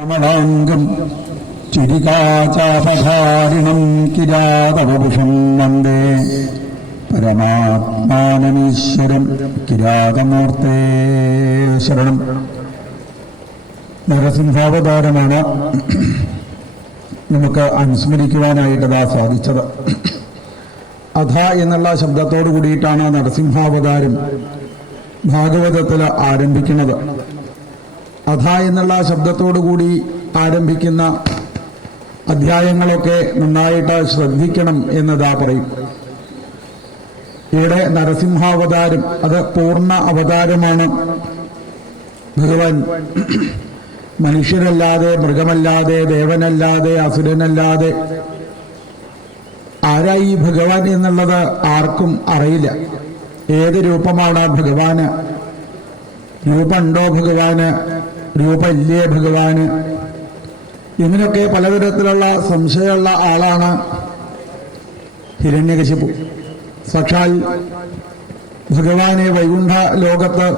കമലാംഗം ചിരികാചാപധാരിണം കിരാതവപുഷം വന്ദേ പരമാത്മാനമീശ്വരം കിരാതമൂർത്തേ ശരണം. നരസിംഹാവതാരമാണ് നമുക്ക് അനുസ്മരിക്കുവാനായിട്ടതാ സാധിച്ചത്. അധ എന്നുള്ള ശബ്ദത്തോടു കൂടിയിട്ടാണ് നരസിംഹാവതാരം ഭാഗവതത്തിൽ ആരംഭിക്കുന്നത്. അധ എന്നുള്ള ശബ്ദത്തോടുകൂടി ആരംഭിക്കുന്ന അധ്യായങ്ങളൊക്കെ നന്നായിട്ട് ശ്രദ്ധിക്കണം എന്നതാ പറയും. ഇവിടെ നരസിംഹാവതാരം അത് പൂർണ്ണ അവതാരമാണ്. ഭഗവാൻ മനുഷ്യരല്ലാതെ, മൃഗമല്ലാതെ, ദേവനല്ലാതെ, അസുരനല്ലാതെ ആരായി ഭഗവാൻ എന്നുള്ളത് ആർക്കും അറിയില്ല. ഏത് രൂപമാണ് ഭഗവാന്? രൂപമുണ്ടോ ഭഗവാന്? രൂപമില്ലേ ഭഗവാന്? ഇങ്ങനെയൊക്കെ പലതരത്തിലുള്ള സംശയമുള്ള ആളാണ് ഹിരണ്യകശിപു. സാക്ഷാൽ ഭഗവാനെ വൈകുണ്ഠ ലോകത്ത്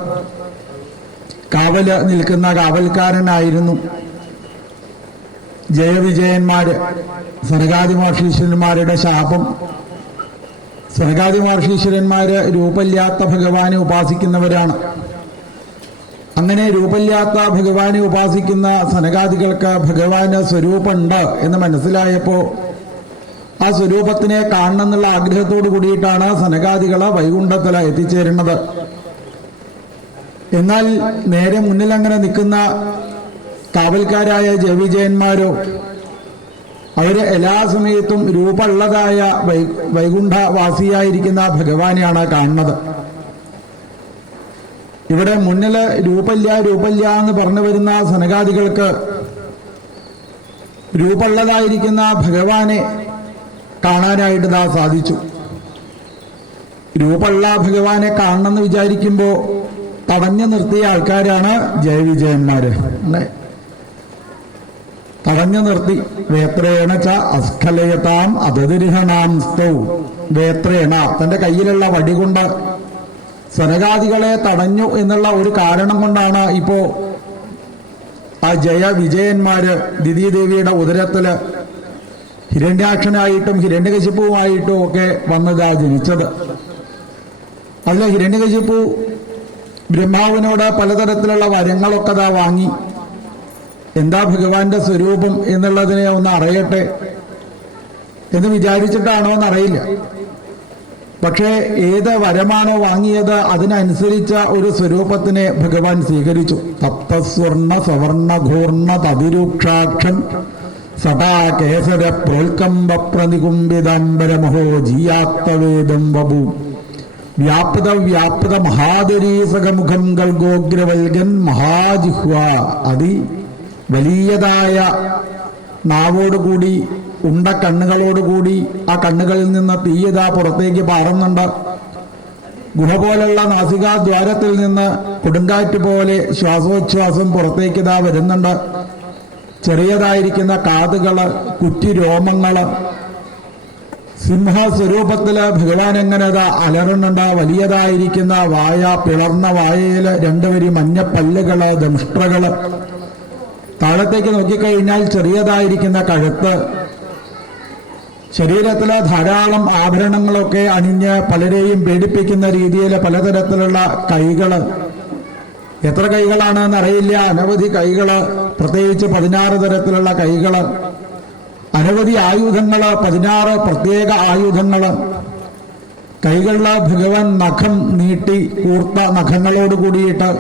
കാവല് നിൽക്കുന്ന കാവൽക്കാരനായിരുന്നു. ജയവിജയന്മാര് സനകാദിമഹർഷീശ്വരന്മാരുടെ ശാപം. സനകാദിമഹർഷീശ്വരന്മാര് രൂപമില്ലാത്ത ഭഗവാനെ ഉപാസിക്കുന്നവരാണ്. അങ്ങനെ രൂപമില്ലാത്ത ഭഗവാനെ ഉപാസിക്കുന്ന സനകാദികൾക്ക് ഭഗവാന് സ്വരൂപമുണ്ട് എന്ന് മനസ്സിലായപ്പോൾ ആ സ്വരൂപത്തിനെ കാണണം എന്നുള്ള ആഗ്രഹത്തോടു കൂടിയിട്ടാണ് സനകാദികൾ വൈകുണ്ഠത്തിൽ എത്തിച്ചേരുന്നത്. എന്നാൽ നേരെ മുന്നിൽ അങ്ങനെ നിൽക്കുന്ന കാവൽക്കാരായ ജയവിജയന്മാരോ അവര് എല്ലാ സമയത്തും രൂപമുള്ളതായ വൈകുണ്ഠവാസിയായിരിക്കുന്ന ഭഗവാനെയാണ് കാണുന്നത്. ഇവിടെ മുന്നില് രൂപമില്ല എന്ന് പറഞ്ഞു വരുന്ന സനകാദികൾക്ക് രൂപമുള്ളതായിരിക്കുന്ന ഭഗവാനെ കാണാനായിട്ട് സാധിച്ചു. രൂപമുള്ള ഭഗവാനെ കാണണമെന്ന് വിചാരിക്കുമ്പോൾ തടഞ്ഞു നിർത്തിയ ആൾക്കാരാണ് ജയവിജയന്മാര്. തടഞ്ഞു നിർത്തി. വേത്രേണ ച അസ്ഖലയതാം അതതിരിഹണാം സ്തൗ. വേത്രേണ തന്റെ കയ്യിലുള്ള വടികൊണ്ട് സനകാദികളെ തടഞ്ഞു എന്നുള്ള ഒരു കാരണം കൊണ്ടാണ് ഇപ്പോ ആ ജയവിജയന്മാര് ദിതിദേവിയുടെ ഉദരത്തില് ഹിരണ്യാക്ഷനായിട്ടും ഹിരണ്യകശിപ്പുമായിട്ടും ഒക്കെ വന്നതാ ജനിച്ചത്. അതിൽ ഹിരണ്യകശിപ്പു ബ്രഹ്മാവിനോട് പലതരത്തിലുള്ള വരങ്ങളൊക്കെ വാങ്ങി. എന്താ ഭഗവാന്റെ സ്വരൂപം എന്നുള്ളതിനെ ഒന്ന് അറിയട്ടെ എന്ന് വിചാരിച്ചിട്ടാണോ എന്നറിയില്ല. പക്ഷേ ഏത് വരമാണോ വാങ്ങിയത് അതിനനുസരിച്ച ഒരു സ്വരൂപത്തിനെ ഭഗവാൻ സ്വീകരിച്ചു. തപ്തസ്വർണ സവർണ ഘൂർണ തതിരൂക്ഷാക്ഷൻ സദാ കേസര പ്രോൽക്കംബ പ്രതികുംബിതാംബരമഹോ ജീയാത്തവേദം വപു വ്യാപ്ത മഹാദരീസകമുഖം ഗൽഗോഗ്രവൽഗൻ മഹാജിഹ്വ. അതി വലിയതായ നാവോടുകൂടി ഉണ്ട കണ്ണുകളോടുകൂടി ആ കണ്ണുകളിൽ നിന്ന് തീയത പുറത്തേക്ക് പാറുന്നുണ്ട്. ഗുഹ പോലുള്ള നാസികാദ്വാരത്തിൽ നിന്ന് കൊടുങ്കാറ്റ് പോലെ ശ്വാസോച്ഛ്വാസം പുറത്തേക്ക് വരുന്നുണ്ട്. ചെറിയതായിരിക്കുന്ന കാതുകള്, കുറ്റിരോമങ്ങള്. സിംഹസ്വരൂപത്തില് ഭഗവാൻ എങ്ങനെ അലറുന്നുണ്ട്. വലിയതായിരിക്കുന്ന വായ, പിളർന്ന വായയില് രണ്ടുവരി മഞ്ഞ പല്ലുകള്, ദംഷ്ട്രകള്. താഴത്തേക്ക് നോക്കിക്കഴിഞ്ഞാൽ ചെറിയതായിരിക്കുന്ന കഴുത്ത്. ശരീരത്തിലെ ധാരാളം ആഭരണങ്ങളൊക്കെ അണിഞ്ഞ് പലരെയും പേടിപ്പിക്കുന്ന രീതിയിൽ പലതരത്തിലുള്ള കൈകള്. എത്ര കൈകളാണെന്ന് അറിയില്ല. അനവധി കൈകള്, പ്രത്യേകിച്ച് 16 തരത്തിലുള്ള കൈകള്. അനവധി ആയുധങ്ങള്, 16 പ്രത്യേക ആയുധങ്ങള്. കൈകളില് ഭഗവാൻ നഖം നീട്ടി കൂർത്ത നഖങ്ങളോട് കൂടിയിട്ട്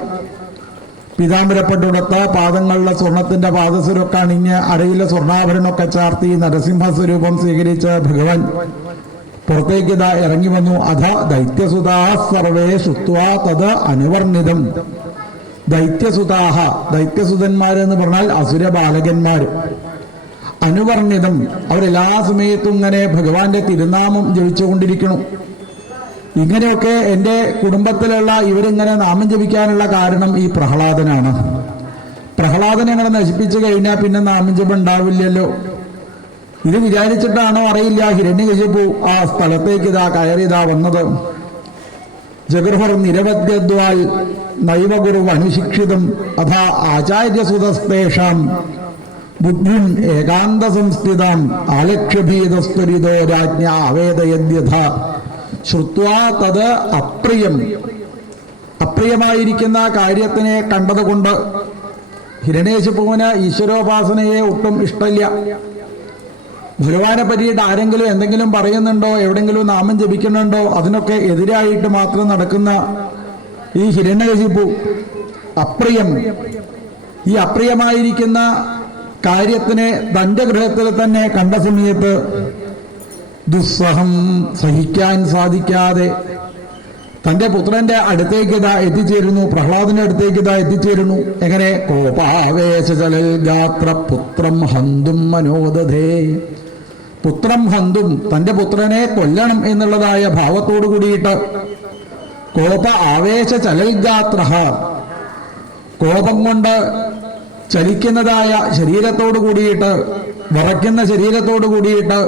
പീതാംബരപ്പെട്ടുകൊടുത്ത് പാദങ്ങളിലെ സ്വർണത്തിന്റെ പാദസരമൊക്കെ അണിഞ്ഞ് അരയിലെ സ്വർണ്ണാഭരണമൊക്കെ ചാർത്തി നരസിംഹ സ്വരൂപം സ്വീകരിച്ച് ഭഗവാൻ പുറത്തേക്ക് ഇറങ്ങി വന്നു. അധ ദൈത്യസുതാ സർവേ ശുത്വാ തത് അനുവർണിതം. ദൈത്യസുതാഹ, ദൈത്യസുതന്മാരെന്ന് പറഞ്ഞാൽ അസുര ബാലകന്മാര്. അനുവർണിതം, അവരെല്ലാ സമയത്തും ഇങ്ങനെ ഭഗവാന്റെ തിരുനാമം ജപിച്ചുകൊണ്ടിരിക്കണം. ഇങ്ങനെയൊക്കെ എൻ്റെ കുടുംബത്തിലുള്ള ഇവരിങ്ങനെ നാമം ജപിക്കാനുള്ള കാരണം ഈ പ്രഹ്ലാദനാണ്. പ്രഹ്ലാദനെ അങ്ങനെ നശിപ്പിച്ചു കഴിഞ്ഞാൽ പിന്നെ നാമം ജപം ഉണ്ടാവില്ലല്ലോ. ഇത് വിചാരിച്ചിട്ടാണോ അറിയില്ല ഹിരണ്യകശിപു ആ സ്ഥലത്തേക്ക് കയറിയതാ വന്നത്. ജഗർഹർ നിരവധ്യദ്വാൽ നൈവ ഗുരു അനുശിക്ഷിതം അഥാ ആചാര്യസുതസ്തേഷാം ബുദ്ധിം ഏകാന്ത സംസ്ഥിതാം ആലക്ഷ്യഭീതസ്ത്വരിതോ രാജ്ഞ ആവേദയദ്യഥ ശ്രുത്വാ തത് അപ്രിയം. അപ്രിയമായിരിക്കുന്ന കാര്യത്തിനെ കണ്ടതുകൊണ്ട് ഹിരണ്യകശിപുവിന് ഈശ്വരോപാസനയെ ഒട്ടും ഇഷ്ടമില്ല. ഭഗവാനെ പറ്റിയിട്ട് ആരെങ്കിലും എന്തെങ്കിലും പറയുന്നുണ്ടോ, എവിടെങ്കിലും നാമം ജപിക്കുന്നുണ്ടോ, അതിനൊക്കെ എതിരായിട്ട് മാത്രം നടക്കുന്ന ഈ ഹിരണ്യകശിപു അപ്രിയം. ഈ അപ്രിയമായിരിക്കുന്ന കാര്യത്തിനെ തന്റെ ഗൃഹത്തിൽ തന്നെ കണ്ട സമയത്ത് ദുസ്സഹം സഹിക്കാൻ സാധിക്കാതെ തന്റെ പുത്രന്റെ അടുത്തേക്ക് ഇതാ എത്തിച്ചേരുന്നു, പ്രഹ്ലാദന്റെ അടുത്തേക്ക് ഇതാ എത്തിച്ചേരുന്നു. എങ്ങനെ? കോപാവേശജലൽ ഗാത്ര പുത്രം ഹന്തും മനോദധേ. പുത്രം ഹന്തും, തന്റെ പുത്രനെ കൊല്ലണം എന്നുള്ളതായ ഭാവത്തോടു കൂടിയിട്ട് കോപ ആവേശ ചലൽഗാത്ര, കോപം കൊണ്ട് ചലിക്കുന്നതായ ശരീരത്തോടു കൂടിയിട്ട്, വിറയ്ക്കുന്ന ശരീരത്തോടു കൂടിയിട്ട്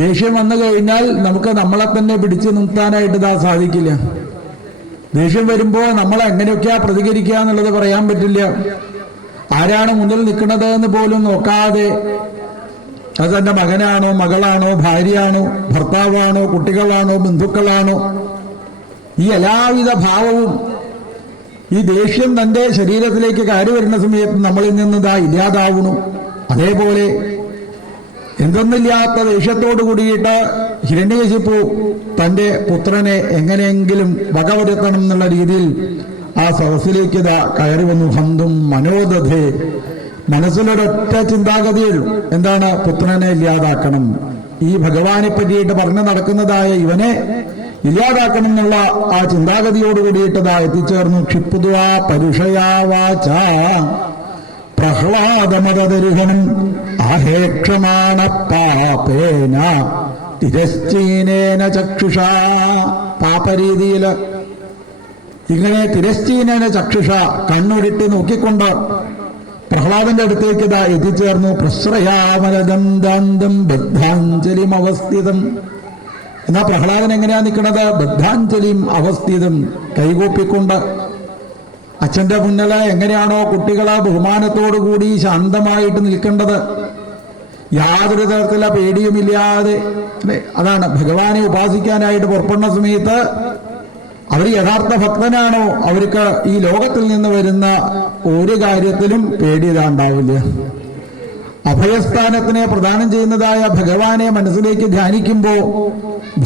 ദേഷ്യം വന്നു കഴിഞ്ഞാൽ നമുക്ക് നമ്മളെ തന്നെ പിടിച്ചു നിർത്താനായിട്ട് ഇതാ സാധിക്കില്ല. ദേഷ്യം വരുമ്പോൾ നമ്മൾ എങ്ങനെയൊക്കെയാ പ്രതികരിക്കുക എന്നുള്ളത് പറയാൻ പറ്റില്ല. ആരാണ് മുന്നിൽ നിൽക്കുന്നത് എന്ന് പോലും നോക്കാതെ, അത് തന്റെ മകനാണോ, മകളാണോ, ഭാര്യയാണോ, ഭർത്താവാണോ, കുട്ടികളാണോ, ബന്ധുക്കളാണോ, ഈ എല്ലാവിധ ഭാവവും ഈ ദേഷ്യം തന്റെ ശരീരത്തിലേക്ക് കയറി വരുന്ന സമയത്ത് നമ്മളിൽ നിന്ന് ഇതാ ഇല്ലാതാവണം. അതേപോലെ എന്തൊന്നില്ലാത്ത ദേഷ്യത്തോടു കൂടിയിട്ട് ഹിരണ്യകശിപു തന്റെ പുത്രനെ എങ്ങനെയെങ്കിലും വകവരുത്തണം എന്നുള്ള രീതിയിൽ ആ സദസ്സിലേക്ക് ഇതാ കയറി വന്നു. ഹന്തും മനോദധേ, മനസ്സിലൊരൊറ്റ ചിന്താഗതിയുള്ളൂ. എന്താണ്? പുത്രനെ ഇല്ലാതാക്കണം. ഈ ഭഗവാനെ പറ്റിയിട്ട് പറഞ്ഞു നടക്കുന്നതായ ഇവനെ ഇല്ലാതാക്കണം എന്നുള്ള ആ ചിന്താഗതിയോട് കൂടിയിട്ടതാ എത്തിച്ചേർന്നു. ക്ഷിപ്തുവാ പരുഷയാവാച പ്രഹ്ലാദമതദർഹനം ആഹേക്ഷമാണ പാപേന തിരശ്ചീനേന ചക്ഷുഷ. പാപരീതിയിൽ ഇങ്ങനെ തിരശ്ചീനേന ചക്ഷുഷ, കണ്ണുരുട്ടി നോക്കിക്കൊണ്ട് പ്രഹ്ലാദന്റെ അടുത്തേക്ക് ഇതാ എത്തിച്ചേർന്നു. പ്രശ്രയാമലദം ദാന്തം ബദ്ധാഞ്ജലിം അവസ്ഥിതം. എന്നാ പ്രഹ്ലാദൻ എങ്ങനെയാ നിൽക്കുന്നത്? ബദ്ധാഞ്ജലിം അവസ്ഥിതം, കൈകൂപ്പിക്കൊണ്ട്. അച്ഛന്റെ മുന്നില് എങ്ങനെയാണോ കുട്ടികളെ ബഹുമാനത്തോടുകൂടി ശാന്തമായിട്ട് നിൽക്കേണ്ടത്, യാതൊരു തരത്തിലുള്ള പേടിയുമില്ലാതെ, അല്ലെ? അതാണ് ഭഗവാനെ ഉപാസിക്കാനായിട്ട് പുറപ്പെടുന്ന സമയത്ത് അവർ യഥാർത്ഥ ഭക്തനാണോ, അവർക്ക് ഈ ലോകത്തിൽ നിന്ന് വരുന്ന ഒരു കാര്യത്തിലും പേടിയുണ്ടാവില്ല. അഭയസ്ഥാനത്തിനെ പ്രദാനം ചെയ്യുന്നതായ ഭഗവാനെ മനസ്സിലേക്ക് ധ്യാനിക്കുമ്പോൾ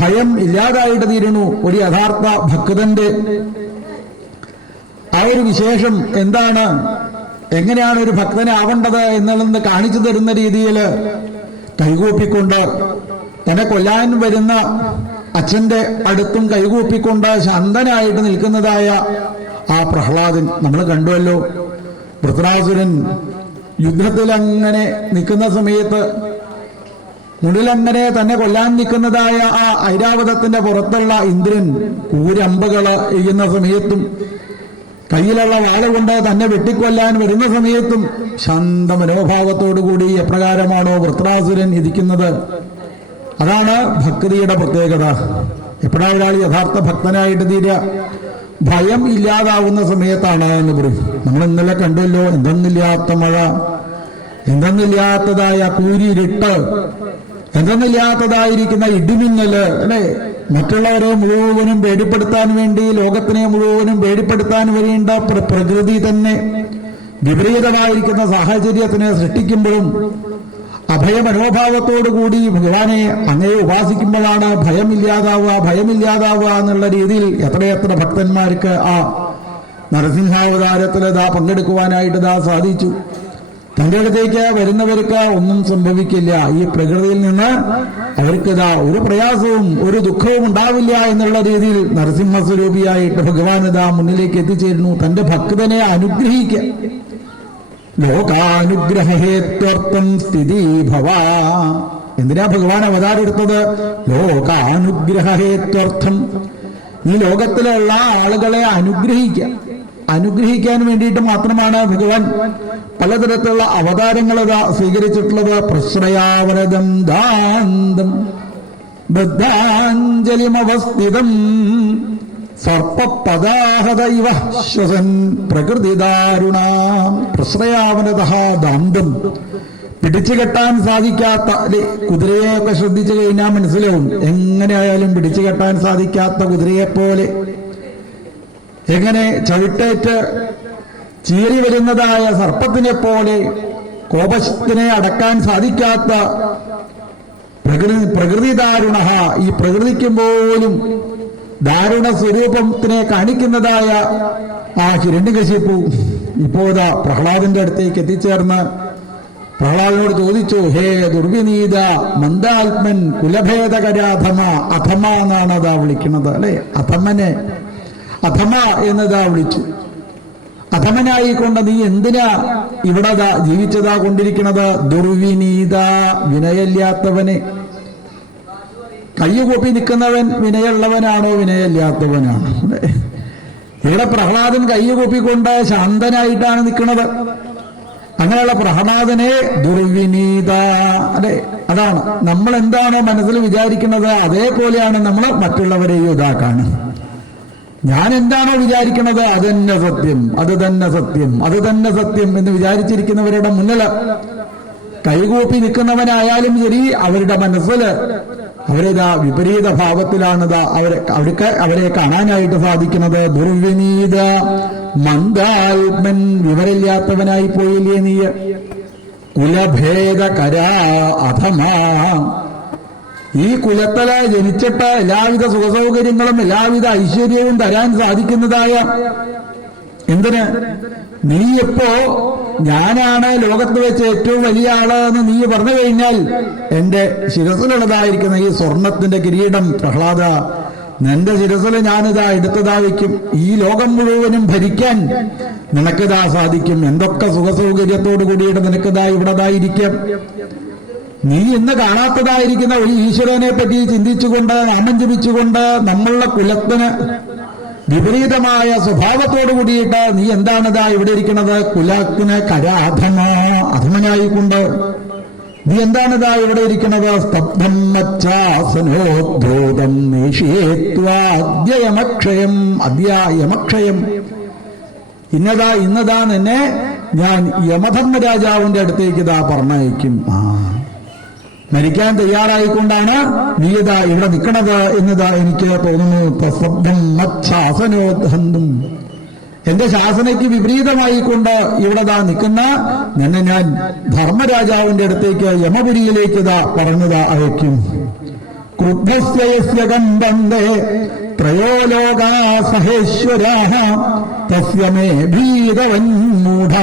ഭയം ഇല്ലാതായിട്ട് തീരുന്നു. ഒരു യഥാർത്ഥ ഭക്തന്റെ ആ ഒരു വിശേഷം എന്താണ്, എങ്ങനെയാണ് ഒരു ഭക്തനാവേണ്ടത് എന്നുള്ളത് കാണിച്ചു തരുന്ന രീതിയിൽ കൈകൂപ്പിക്കൊണ്ട് തന്നെ കൊല്ലാൻ വരുന്ന അച്ഛന്റെ അടുത്തും കൈകൂപ്പിക്കൊണ്ട് ശാന്തനായിട്ട് നിൽക്കുന്നതായ ആ പ്രഹ്ലാദൻ നമ്മൾ കണ്ടുവല്ലോ. വൃത്രാസുരൻ യുദ്ധത്തിലങ്ങനെ നിൽക്കുന്ന സമയത്ത് മുന്നിലങ്ങനെ തന്നെ കൊല്ലാൻ നിൽക്കുന്നതായ ആ ഐരാവതത്തിന്റെ പുറത്തുള്ള ഇന്ദ്രൻ കൂരമ്പകള് ചെയ്യുന്ന സമയത്തും കയ്യിലുള്ള വാളുകൊണ്ട് തന്നെ വെട്ടിക്കൊല്ലാൻ വരുന്ന സമയത്തും ശാന്ത മനോഭാവത്തോടുകൂടി എപ്രകാരമാണോ വൃത്രാസുരൻ ഇരിക്കുന്നത്, അതാണ് ഭക്തിയുടെ പ്രത്യേകത. എപ്പോഴാ ഒരാൾ യഥാർത്ഥ ഭക്തനായിട്ട് തീരുക? ഭയം ഇല്ലാതാവുന്ന സമയത്താണ് എന്ന് പറയും. നമ്മൾ ഇന്നലെ കണ്ടല്ലോ, എന്തെന്നില്ലാത്ത മഴ, എന്തെന്നില്ലാത്തതായ കൂരിരുട്ട്, എന്തെന്നില്ലാത്തതായിരിക്കുന്ന ഇടിമിന്നല്, അല്ലെ? മറ്റുള്ളവരെ മുഴുവനും പേടിപ്പെടുത്താൻ വേണ്ടി, ലോകത്തിനെ മുഴുവനും പേടിപ്പെടുത്താൻ വരേണ്ട പ്രകൃതി തന്നെ വിപരീതമായിരിക്കുന്ന സാഹചര്യത്തിനെ സൃഷ്ടിക്കുമ്പോഴും അഭയമനോഭാവത്തോടുകൂടി ഭഗവാനെ അങ്ങയെ ഉപാസിക്കുമ്പോഴാണ് ഭയമില്ലാതാവുക എന്നുള്ള രീതിയിൽ എത്രയെത്ര ഭക്തന്മാർക്ക് ആ നരസിംഹാവതാരത്തിൽ പങ്കെടുക്കുവാനായിട്ട് സാധിച്ചു. തന്റെ അടുത്തേക്ക് വരുന്നവർക്ക് ഒന്നും സംഭവിക്കില്ല. ഈ പ്രകൃതിയിൽ നിന്ന് അവർക്ക് ഒരു പ്രയാസവും ഒരു ദുഃഖവും ഉണ്ടാവില്ല എന്നുള്ള രീതിയിൽ നരസിംഹസ്വരൂപിയായിട്ട് ഭഗവാൻ മുന്നിലേക്ക് എത്തിച്ചേരുന്നു. തന്റെ ഭക്തനെ അനുഗ്രഹിക്കുക. ലോകാനുഗ്രഹേത്വർത്ഥം സ്ഥിതി ഭവാ. എന്തിനാ ഭഗവാൻ അവതാരം എടുത്തത്? ലോകാനുഗ്രഹേത്വർത്ഥം, ഈ ലോകത്തിലുള്ള ആളുകളെ അനുഗ്രഹിക്കാൻ വേണ്ടിയിട്ട് മാത്രമാണ് ഭഗവാൻ പലതരത്തിലുള്ള അവതാരങ്ങൾ സ്വീകരിച്ചിട്ടുള്ളത്. പ്രശ്രയാവരദം ദാന്തം ബദ്ധാഞ്ജലിമവസ്ഥിതം. സർപ്പപദാഹത ഇവ ശ്വസൻ പ്രകൃതിദാരുണാം പ്രശ്രയാവനതഃ ദാന്തം. പിടിച്ചു കെട്ടാൻ സാധിക്കാത്ത, കുതിരയെയൊക്കെ ശ്രദ്ധിച്ചു കഴിഞ്ഞാൽ മനസ്സിലാവും, എങ്ങനെയായാലും പിടിച്ചു കെട്ടാൻ സാധിക്കാത്ത കുതിരയെപ്പോലെ, എങ്ങനെ ചവിട്ടേറ്റ് ചീറി വരുന്നതായ സർപ്പത്തിനെ പോലെ, കോപത്തിനെ അടക്കാൻ സാധിക്കാത്ത പ്രകൃതി ദാരുണ, ഈ പ്രകൃതിക്കും പോലും ദാരുണ സ്വരൂപത്തിനെ കാണിക്കുന്നതായ ആ ഹിരണ്യകശിപു ഇപ്പോഴാ പ്രഹ്ലാദന്റെ അടുത്തേക്ക് എത്തിച്ചേർന്ന് പ്രഹ്ലാദനോട് ചോദിച്ചു, ഹേ ദുർവിനീത മന്ദാത്മൻ കുലഭേദകരാധമ, അധമ എന്നാണ് അതാ വിളിക്കുന്നത് അല്ലെ, അധമനെ അധമ എന്നതാ വിളിച്ചു. അധമനായിക്കൊണ്ട് നീ എന്തിനാ ഇവിടെ ജീവിച്ചതാ കൊണ്ടിരിക്കുന്നത്? ദുർവിനീത, വിനയമില്ലാത്തവനെ. കയ്യുകൂപ്പി നിൽക്കുന്നവൻ വിനയുള്ളവനാണോ വിനയമില്ലാത്തവനാണോ? ഇവിടെ പ്രഹ്ലാദൻ കയ്യുകൂപ്പിക്കൊണ്ട് ശാന്തനായിട്ടാണ് നിൽക്കുന്നത്. അങ്ങനെയുള്ള പ്രഹ്ലാദനെ ദുർവിനീത, അല്ലെ, അതാണ് നമ്മൾ എന്താണ് മനസ്സിൽ വിചാരിക്കുന്നത് അതേപോലെയാണ് നമ്മൾ മറ്റുള്ളവരെയും ഇതാക്കാണ്. ഞാൻ എന്താണോ വിചാരിക്കുന്നത് അത് തന്നെ സത്യം, അത് തന്നെ സത്യം, അത് തന്നെ സത്യം എന്ന് വിചാരിച്ചിരിക്കുന്നവരുടെ മുന്നിൽ കൈകൂപ്പി നിൽക്കുന്നവനായാലും ശരി, അവരുടെ മനസ്സിൽ അവരിതാ വിപരീത ഭാവത്തിലാണിതാ അവരെ കാണാനായിട്ട് സാധിക്കുന്നത്. ദുർവിനീത മന്ദാത്മൻ, വിവരമില്ലാത്തവനായി പോയില്ലേ നീ. കുലഭേദകരാ അധമാ, ഈ കുലത്തല ജനിച്ചിട്ട് എല്ലാവിധ സുഖസൗകര്യങ്ങളും എല്ലാവിധ ഐശ്വര്യവും തരാൻ സാധിക്കുന്നതായ, എന്തിന് നീ ഇപ്പോ ഞാനാണ് ലോകത്ത് വെച്ച് ഏറ്റവും വലിയ ആള് എന്ന് നീ പറഞ്ഞു കഴിഞ്ഞാൽ എന്റെ ശിരസിലുള്ളതായിരിക്കുന്ന ഈ സ്വർണത്തിന്റെ കിരീടം പ്രഹ്ലാദ, നിന്റെ ശിരസിൽ ഞാനിതാ എടുത്തതാ വയ്ക്കും. ഈ ലോകം മുഴുവനും ഭരിക്കാൻ നിനക്കിതാ സാധിക്കും. എന്തൊക്കെ സുഖസൗകര്യത്തോടു കൂടിയിട്ട് നിനക്കിതാ ഇവിടതായിരിക്കാം. നീ ഇന്ന് കാണാത്തതായിരിക്കുന്ന ഒരു ഈശ്വരനെ പറ്റി ചിന്തിച്ചുകൊണ്ട് നാമം ജപിച്ചുകൊണ്ട് നമ്മളുടെ കുലത്തിന് വിപരീതമായ സ്വഭാവത്തോടു കൂടിയിട്ട് നീ എന്താണിതാ ഇവിടെ ഇരിക്കുന്നത്? കുലത്തിന് കരാധമ, അധമനായിക്കൊണ്ട് നീ എന്താണിതാ ഇവിടെ ഇരിക്കുന്നത്? സ്തബ്ധം മച്ചാസനോദ്ഭൂതം നിഷേത്വാദ്യമക്ഷയം, അദ്യായമക്ഷയം. ഇന്നതാ നിന്നെ ഞാൻ യമധർമ്മരാജാവിന്റെ അടുത്തേക്ക് ഇതാ പറഞ്ഞയക്കും. മരിക്കാൻ തയ്യാറായിക്കൊണ്ടാണ് നീ ഇതാ ഇവിടെ നിൽക്കണത് എന്നതാ എനിക്ക് തോന്നുന്നു. പ്രസബ്ധം മച്ഛാസനോദ്ധന്തും, എന്റെ ശാസനയ്ക്ക് വിപരീതമായിക്കൊണ്ട് ഇവിടെതാ നിൽക്കുന്ന നിന്നെ ഞാൻ ധർമ്മരാജാവിന്റെ അടുത്തേക്ക് യമപുരിയിലേക്ക് ഇതാ പറഞ്ഞതാ അയക്കും. ക്രുദ്ധസ്യ ഗന്ധന്തേ ത്രയോ ലോകാ സഹേശ്വരാഃ തസ്യ മേ ഭീതവന്മൂഢ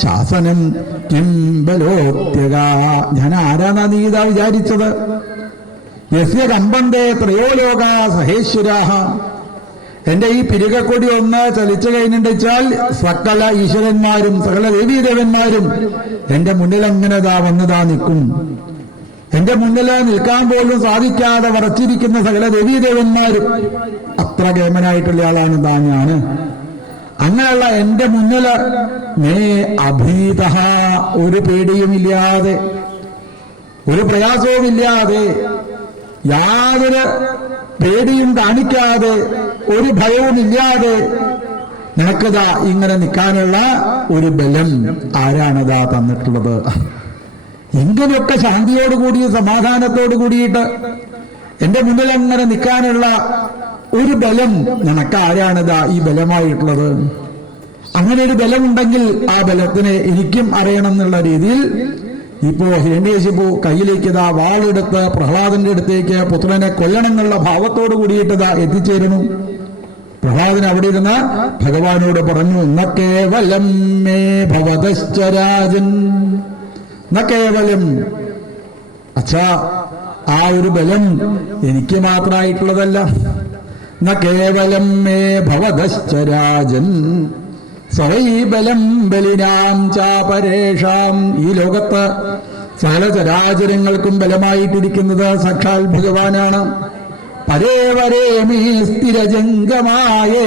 ശാസനം കിം ബലോത്യക. ഞാൻ ആരാന്നാ നീ ഇതാ വിചാരിച്ചത്? യസ്യ കമ്പന്തേ ത്രയോ ലോകാ സഹേശ്വരാഃ, എന്റെ ഈ പിരികക്കൊടി ഒന്ന് ചലിച്ചു കഴിഞ്ഞിട്ടുവെച്ചാൽ സകല ഈശ്വരന്മാരും സകല ദേവീദേവന്മാരും എന്റെ മുന്നിൽ അങ്ങനെതാ വന്നതാ നിൽക്കും. എന്റെ മുന്നിൽ നിൽക്കാൻ പോലും സാധിക്കാതെ വറച്ചിരിക്കുന്ന സകല ദേവീദേവന്മാരും, അത്ര കേമനായിട്ടുള്ള ആളാണ് ഞാൻ. അങ്ങനെയുള്ള എന്റെ മുന്നില് മേ അഭീത, ഒരു പേടിയുമില്ലാതെ ഒരു പ്രയാസവുമില്ലാതെ യാതൊരു പേടിയും കാണിക്കാതെ ഒരു ഭയവുമില്ലാതെ നിനക്കതാ ഇങ്ങനെ നിൽക്കാനുള്ള ഒരു ബലം ആരാണതാ തന്നിട്ടുള്ളത്? ഇങ്ങനെയൊക്കെ ശാന്തിയോടുകൂടി സമാധാനത്തോടു കൂടിയിട്ട് എന്റെ മുന്നിൽ അങ്ങനെ നിൽക്കാനുള്ള ഒരു ബലം നിനക്ക് ആരാണിതാ ഈ ബലമായിട്ടുള്ളത്? അങ്ങനെ ഒരു ബലമുണ്ടെങ്കിൽ ആ ബലത്തിനെ എനിക്കും അറിയണം എന്നുള്ള രീതിയിൽ ഇപ്പോ ഹിരണ്യകശിപു കയ്യിലേക്കിതാ വാളെടുത്ത് പ്രഹ്ലാദന്റെ അടുത്തേക്ക് പുത്രനെ കൊല്ലണം എന്നുള്ള ഭാവത്തോടു കൂടിയിട്ടതാ എത്തിച്ചേരുന്നു. പ്രഹ്ലാദൻ അവിടെ ഇരുന്ന് ഭഗവാനോട് പറഞ്ഞു, ന കേവലം മേ ഭവതശ്ചരാജൻ, ന കേവലം, അച്ഛാ ആ ഒരു ബലം എനിക്ക് മാത്രമായിട്ടുള്ളതല്ല. ന കേവലം മേ ഭവതശ്ചരാജൻ സ്വൈ ബലം ബലിനാം ചാപരേഷാം, ഈ ലോകത്ത് സകല ചരാചരങ്ങൾക്കും ബലമായിട്ടിരിക്കുന്നത് സാക്ഷാൽ ഭഗവാനാണ്. പരേ വരേ മേ സ്ഥിരജംഗമായേ,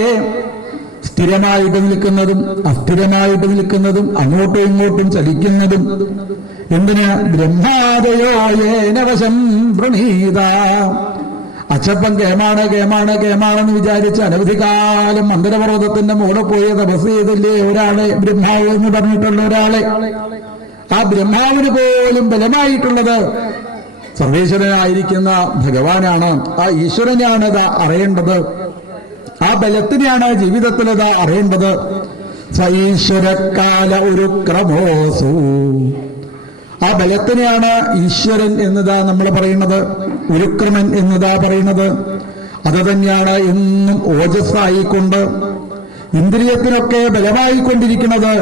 സ്ഥിരമായിട്ട് നിൽക്കുന്നതും അസ്ഥിരമായിട്ട് നിൽക്കുന്നതും അങ്ങോട്ടും ഇങ്ങോട്ടും ചലിക്കുന്നതും എന്തിന്? ബ്രഹ്മാദയോ യേന വശം പ്രണീത, അച്ചപ്പൻ കേമാണെന്ന് വിചാരിച്ച് അനവധി കാലം മന്ദരപർവ്വതത്തിന്റെ മുകളിൽ പോയി തപസ് ചെയ്തില്ലേ ഒരാളെ, ബ്രഹ്മാവ് എന്ന് പറഞ്ഞിട്ടുള്ള ഒരാളെ. ആ ബ്രഹ്മാവിന് പോലും ബലമായിട്ടുള്ളത് സർവേശ്വരനായിരിക്കുന്ന ഭഗവാനാണ്. ആ ഈശ്വരനെയാണ് ഇത് അറിയേണ്ടത്. ആ ബലത്തിനെയാണ് ജീവിതത്തിൽ ഇത് അറിയേണ്ടത്. സൈശ്വരക്കാല ഒരു ക്രമോസു, ആ ബലത്തിനെയാണ് ഈശ്വരൻ എന്നതാ നമ്മൾ പറയുന്നത്, ഉരുക്രമൻ എന്നതാ പറയുന്നത്. അത് തന്നെയാണ് എന്നും ഓജസ്സായിക്കൊണ്ട് ഇന്ദ്രിയത്തിനൊക്കെ ബലമായിക്കൊണ്ടിരിക്കുന്നത്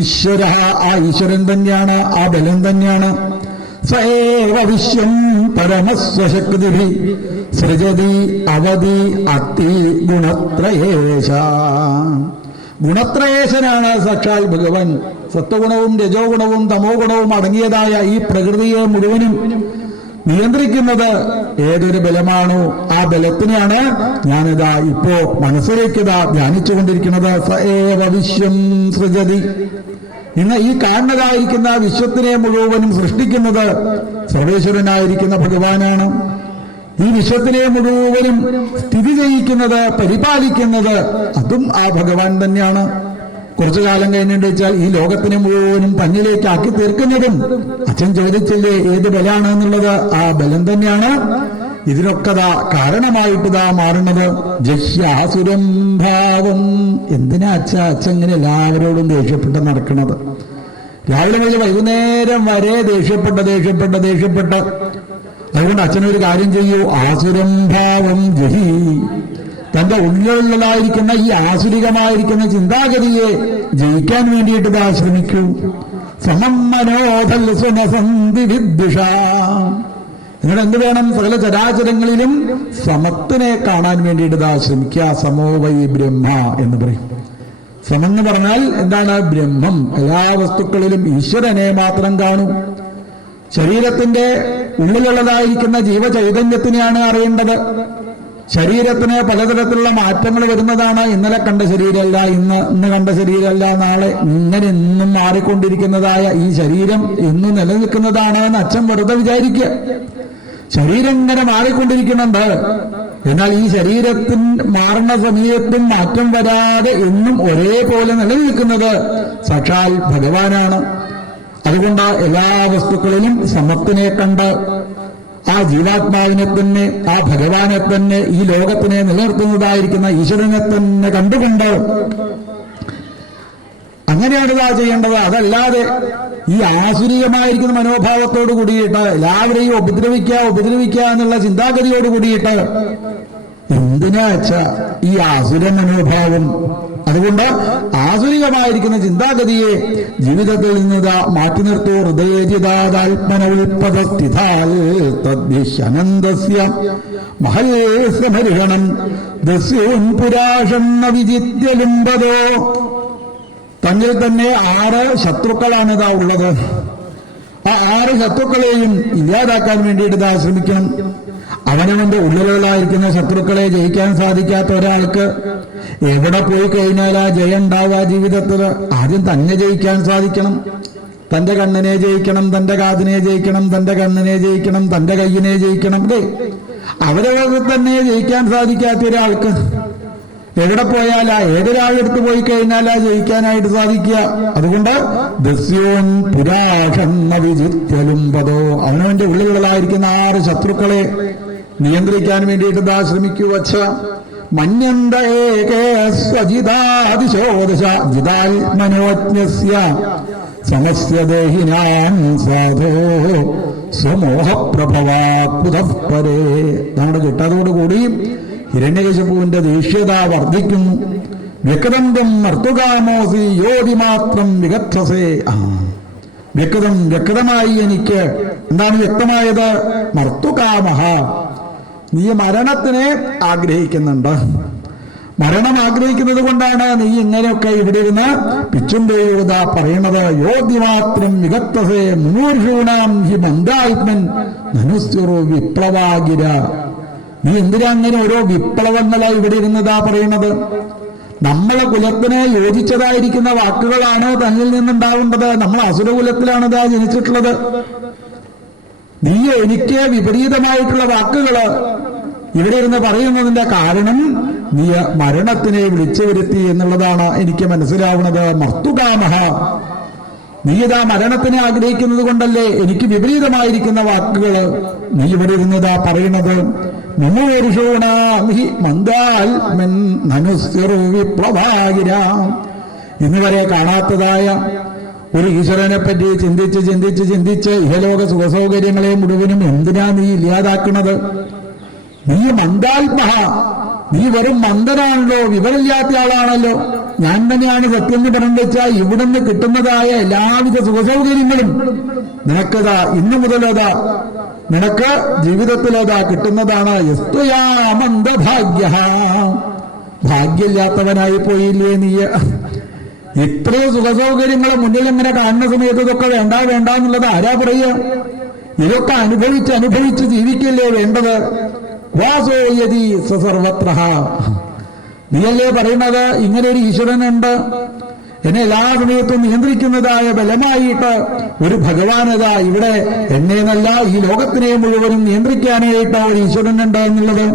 ഈശ്വര. ആ ഈശ്വരൻ തന്നെയാണ്, ആ ബലം തന്നെയാണ്. സേവ വിശ്വം പരമസ്വശക്തി സൃജതി അവധി അതി ഗുണത്രയേശ. ഗുണത്രയേശനാണ് സാക്ഷാൽ ഭഗവൻ. സത്വഗുണവും രജോഗുണവും തമോ ഗുണവും അടങ്ങിയതായ ഈ പ്രകൃതിയെ മുഴുവനും നിയന്ത്രിക്കുന്നത് ഏതൊരു ബലമാണോ ആ ബലത്തിനെയാണ് ഞാനിതാ ഇപ്പോ മനസ്സിലേക്കിതാ ധ്യാനിച്ചുകൊണ്ടിരിക്കുന്നത്. സേവ വിശ്വം സൃജതി. ഇന്ന് ഈ കാണുന്നതായിരിക്കുന്ന വിശ്വത്തിനെ മുഴുവനും സൃഷ്ടിക്കുന്നത് സർവേശ്വരനായിരിക്കുന്ന ഭഗവാനാണ്. ഈ വിശ്വത്തിനെ മുഴുവനും സ്ഥിതി ചെയ്യിക്കുന്നത്, പരിപാലിക്കുന്നത് അതും ആ ഭഗവാൻ തന്നെയാണ്. കുറച്ചു കാലം കഴിഞ്ഞിട്ട് വെച്ചാൽ ഈ ലോകത്തിനെ മുഴുവനും തന്നിലേക്ക് ആക്കി തീർക്കുന്നതും അച്ഛൻ ചോദിച്ചില്ലേ ഏത് ബലാണ് എന്നുള്ളത്, ആ ബലം തന്നെയാണ് ഇതിനൊക്കെ കാരണമായിട്ട് മാറുന്നത്. ജഹ്യാസുരം ഭാവം. എന്തിനാ അച്ഛൻ ഇങ്ങനെ എല്ലാവരോടും ദേഷ്യപ്പെട്ട് നടക്കുന്നത്? രാവിലെ മുതൽ വൈകുന്നേരം വരെ ദേഷ്യപ്പെട്ട്. അതുകൊണ്ട് അച്ഛനൊരു കാര്യം ചെയ്യൂ, ആസുരം ഭാവം ജഹി. തന്റെ ഉള്ളിലുള്ളതായിരിക്കുന്ന ഈ ആസുരികമായിരിക്കുന്ന ചിന്താഗതിയെ ജയിക്കാൻ വേണ്ടിയിട്ട് ശ്രമിക്കൂ. സമം മനോധൽസുനസന്ധി വിദ്വിഷ. നിങ്ങൾ എന്ത് വേണം? സകല ചരാചരങ്ങളിലും സമത്തിനെ കാണാൻ വേണ്ടിയിട്ട് ശ്രമിക്കുക. സമോ വൈ ബ്രഹ്മ എന്ന് പറയും. സമം പറഞ്ഞാൽ എന്താണ്? ബ്രഹ്മം. എല്ലാ വസ്തുക്കളിലും ഈശ്വരനെ മാത്രം കാണൂ. ശരീരത്തിന്റെ ഉള്ളിലുള്ളതായിരിക്കുന്ന ജീവചൈതന്യത്തിനെയാണ് അറിയേണ്ടത്. ശരീരത്തിന് പലതരത്തിലുള്ള മാറ്റങ്ങൾ വരുന്നതാണ്. ഇന്നലെ കണ്ട ശരീരമല്ല, ഇന്ന് കണ്ട ശരീരമല്ല, നാളെ ഇങ്ങനെ എന്നും മാറിക്കൊണ്ടിരിക്കുന്നതായ ഈ ശരീരം എന്നും നിലനിൽക്കുന്നതാണ് എന്ന് അച്ഛൻ വെറുതെ വിചാരിക്കുക. ശരീരം ഇങ്ങനെ മാറിക്കൊണ്ടിരിക്കുന്നുണ്ട്. എന്നാൽ ഈ ശരീരത്തിൽ മാറുന്ന സമയത്തും മാറ്റം വരാതെ എന്നും ഒരേപോലെ നിലനിൽക്കുന്നത് സാക്ഷാൽ ഭഗവാനാണ്. അതുകൊണ്ട് എല്ലാ വസ്തുക്കളിലും സമത്തിനെ കണ്ട് ആ ജീവാത്മാവിനെ തന്നെ, ആ ഭഗവാനെ തന്നെ, ഈ ലോകത്തിനെ നിലനിർത്തുന്നതായിരിക്കുന്ന ഈശ്വരനെ തന്നെ കണ്ടുകൊണ്ട് അങ്ങനെയാണ് ചെയ്യേണ്ടത്. അതല്ലാതെ ഈ ആസുരികമായിരിക്കുന്ന മനോഭാവത്തോട് കൂടിയിട്ട് എല്ലാവരെയും ഉപദ്രവിക്കുക എന്നുള്ള ചിന്താഗതിയോട് കൂടിയിട്ട് എന്തിനാ ഈ ആസുര മനോഭാവം? അതുകൊണ്ട് ആസുരികമായിരിക്കുന്ന ചിന്താഗതിയെ ജീവിതത്തിൽ നിന്ന് മാറ്റി നിർത്തൂ. ഹൃദയേജിതാത്മനോൽപതസ്ഥിതാൽ തദ്ദിശനന്ദസ്യ മഹൽസമരിഹണം ദസ്യോൻ പുരാഷണ്ണ വിജിത്യലുംബതോ. തന്നിൽ തന്നെ 6 ശത്രുക്കളാണ് ഉള്ളത്. ആ 6 ശത്രുക്കളെയും ഇല്ലാതാക്കാൻ വേണ്ടിയിട്ട് ശ്രമിക്കണം. അവനവന്റെ ഉള്ളിലുള്ളതായിരിക്കുന്ന ശത്രുക്കളെ ജയിക്കാൻ സാധിക്കാത്ത ഒരാൾക്ക് എവിടെ പോയി കഴിഞ്ഞാൽ ആ ജയം ഉണ്ടാവുക ജീവിതത്തിൽ? ആദ്യം തന്നെ ജയിക്കാൻ സാധിക്കണം. തന്റെ കണ്ണിനെ ജയിക്കണം, തന്റെ കാതിനെ ജയിക്കണം, തന്റെ കണ്ണിനെ ജയിക്കണം, തന്റെ കയ്യിനെ ജയിക്കണം. അല്ലേ? അവരവർക്ക് തന്നെ ജയിക്കാൻ സാധിക്കാത്ത ഒരാൾക്ക് എവിടെ പോയാലാ, ഏതൊരാളെടുത്ത് പോയി കഴിഞ്ഞാലാ ജയിക്കാനായിട്ട് സാധിക്കുക? അതുകൊണ്ട് ദസ്യോൻ പുരാഷണ്ണ വിജിത്യലുംബതോ. അവനവന്റെ ഉള്ളിലുള്ളതായിരിക്കുന്ന 6 ശത്രുക്കളെ നിയന്ത്രിക്കാൻ വേണ്ടിയിട്ട് ശ്രമിക്കൂ. വച്ച മന്യന്ത ഏകേസ്വജിതാതിശോദശ ജിതാത്മനോജ്ഞസ്യ സമസ്യ ദേഹിനാം സാധോ സ്വമോഹപ്രഭവാത്പുതഃപരേ. നമ്മുടെ കിട്ടാതോടുകൂടി ഹിരണ്യകശിപുവിന്റെ ദേഷ്യത വർദ്ധിക്കുന്നു. വ്യക്തം മർത്തുകാമോസി യോതിമാത്രം വിഗക്ഷസേ. വ്യക്തമായി എനിക്ക് എന്താണ് വ്യക്തമായത്? മർത്തുകാമഹ, നീ മരണത്തിനെ ആഗ്രഹിക്കുന്നുണ്ട്. മരണം ആഗ്രഹിക്കുന്നത് കൊണ്ടാണ് നീ ഇങ്ങനെയൊക്കെ ഇവിടെ ഇരുന്ന് പിച്ചുമ്പേഴുത പറയണത്. യോദ്യമാത്രം വിഗത്തസേ മുനൂർഷൂണാം ഹി മന്ദാത്മൻ ധനുസ്വറോ വിപ്ലവാഗിര. നീ എന്തിനാ അങ്ങനെ ഓരോ വിപ്ലവങ്ങളായി ഇവിടെ ഇരുന്നതാ പറയുന്നത്? നമ്മളെ കുലത്തിന് യോജിച്ചതായിരിക്കുന്ന വാക്കുകളാണ് തന്നിൽ നിന്നുണ്ടാവേണ്ടത്. നമ്മൾ അസുരകുലത്തിലാണിതാ ജനിച്ചിട്ടുള്ളത്. നീ എനിക്ക് വിപരീതമായിട്ടുള്ള വാക്കുകള് ഇവിടെ ഇരുന്ന് പറയുന്നതിന്റെ കാരണം നീ മരണത്തിനെ വിളിച്ചു വരുത്തി എന്നുള്ളതാണ് എനിക്ക് മനസ്സിലാവുന്നത്. മർത്തുകാമഹ, നീ ഇതാ മരണത്തിനെ ആഗ്രഹിക്കുന്നത് കൊണ്ടല്ലേ എനിക്ക് വിപരീതമായിരിക്കുന്ന വാക്കുകള് നീ ഇവിടെ ഇരുന്നതാ പറയുന്നത്. മുമുർഷൂണാമി മന്ദാൽ മെൻ നനുസ്യറു വിപ്ലവാകിര. ഇന്ന് വരെ കാണാത്തതായ ഒരു ഈശ്വരനെ പറ്റി ചിന്തിച്ച് ചിന്തിച്ച് ചിന്തിച്ച് ഇഹലോക സുഖസൗകര്യങ്ങളെ മുഴുവനും എന്തിനാ നീ ഇല്ലാതാക്കുന്നത്? നീ മന്ദാത്മഹ, നീ വെറും മന്ദനാണല്ലോ, വിവരമില്ലാത്ത ആളാണല്ലോ. ഞാൻ തന്നെയാണ് സത്യം എന്ന് പറഞ്ഞു വെച്ചാൽ ഇവിടുന്ന് കിട്ടുന്നതായ എല്ലാവിധ സുഖസൗകര്യങ്ങളും നിനക്കതാ ഇന്നു മുതലതാ നിനക്ക് ജീവിതത്തിലതാ കിട്ടുന്നതാണ്. യസ്ത്വയാ മന്ദഭാഗ്യ, ഭാഗ്യമില്ലാത്തവനായി പോയില്ലേ നീ. ഇത്രയും സുഖസൗകര്യങ്ങൾ മുന്നിൽ ഇങ്ങനെ കാണുന്ന സമയത്ത് ഇതൊക്കെ വേണ്ട വേണ്ട എന്നുള്ളത് ആരാ പറയുക? ഇതൊക്കെ അനുഭവിച്ച് അനുഭവിച്ച് ജീവിക്കല്ലേ വേണ്ടത്. വാസോയതി സർവത്ര, നീയല്ലേ പറയുന്നത് ഇങ്ങനെ ഒരു ഈശ്വരനുണ്ട്, എന്നെ എല്ലാ സമയത്തും നിയന്ത്രിക്കുന്നതായ ബലമായിട്ട് ഒരു ഭഗവാനതാ ഇവിടെ എന്നെ നല്ല ഈ ലോകത്തിനെ മുഴുവനും നിയന്ത്രിക്കാനായിട്ട് ഒരു ഈശ്വരനുണ്ട് എന്നുള്ളത്.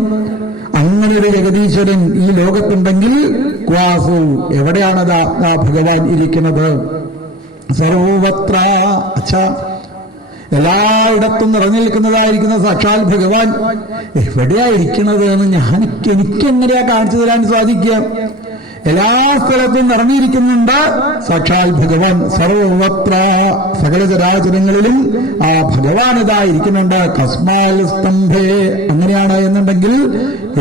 അങ്ങനെ ഒരു ജഗതീശ്വരൻ ഈ ലോകത്തുണ്ടെങ്കിൽ ക്വാസു, എവിടെയാണതാ ആ ഭഗവാൻ ഇരിക്കുന്നത്? സർവത്ര, അച്ഛാ, എല്ലായിടത്തും നിറഞ്ഞു നിൽക്കുന്നതായിരിക്കുന്ന സാക്ഷാൽ ഭഗവാൻ എവിടെയായിരിക്കുന്നത് എന്ന് എനിക്കെങ്ങനെയാ കാണിച്ചു തരാൻ സാധിക്കുക? എല്ലാ സ്ഥലത്തും നിറഞ്ഞിരിക്കുന്നുണ്ട് സാക്ഷാൽ ഭഗവാൻ. സർവത്ര, സകല ചരാചരങ്ങളിലും ആ ഭഗവാനതായിരിക്കുന്നുണ്ട്. കസ്മാൽ സ്തംഭേ, അങ്ങനെയാണ് എന്നുണ്ടെങ്കിൽ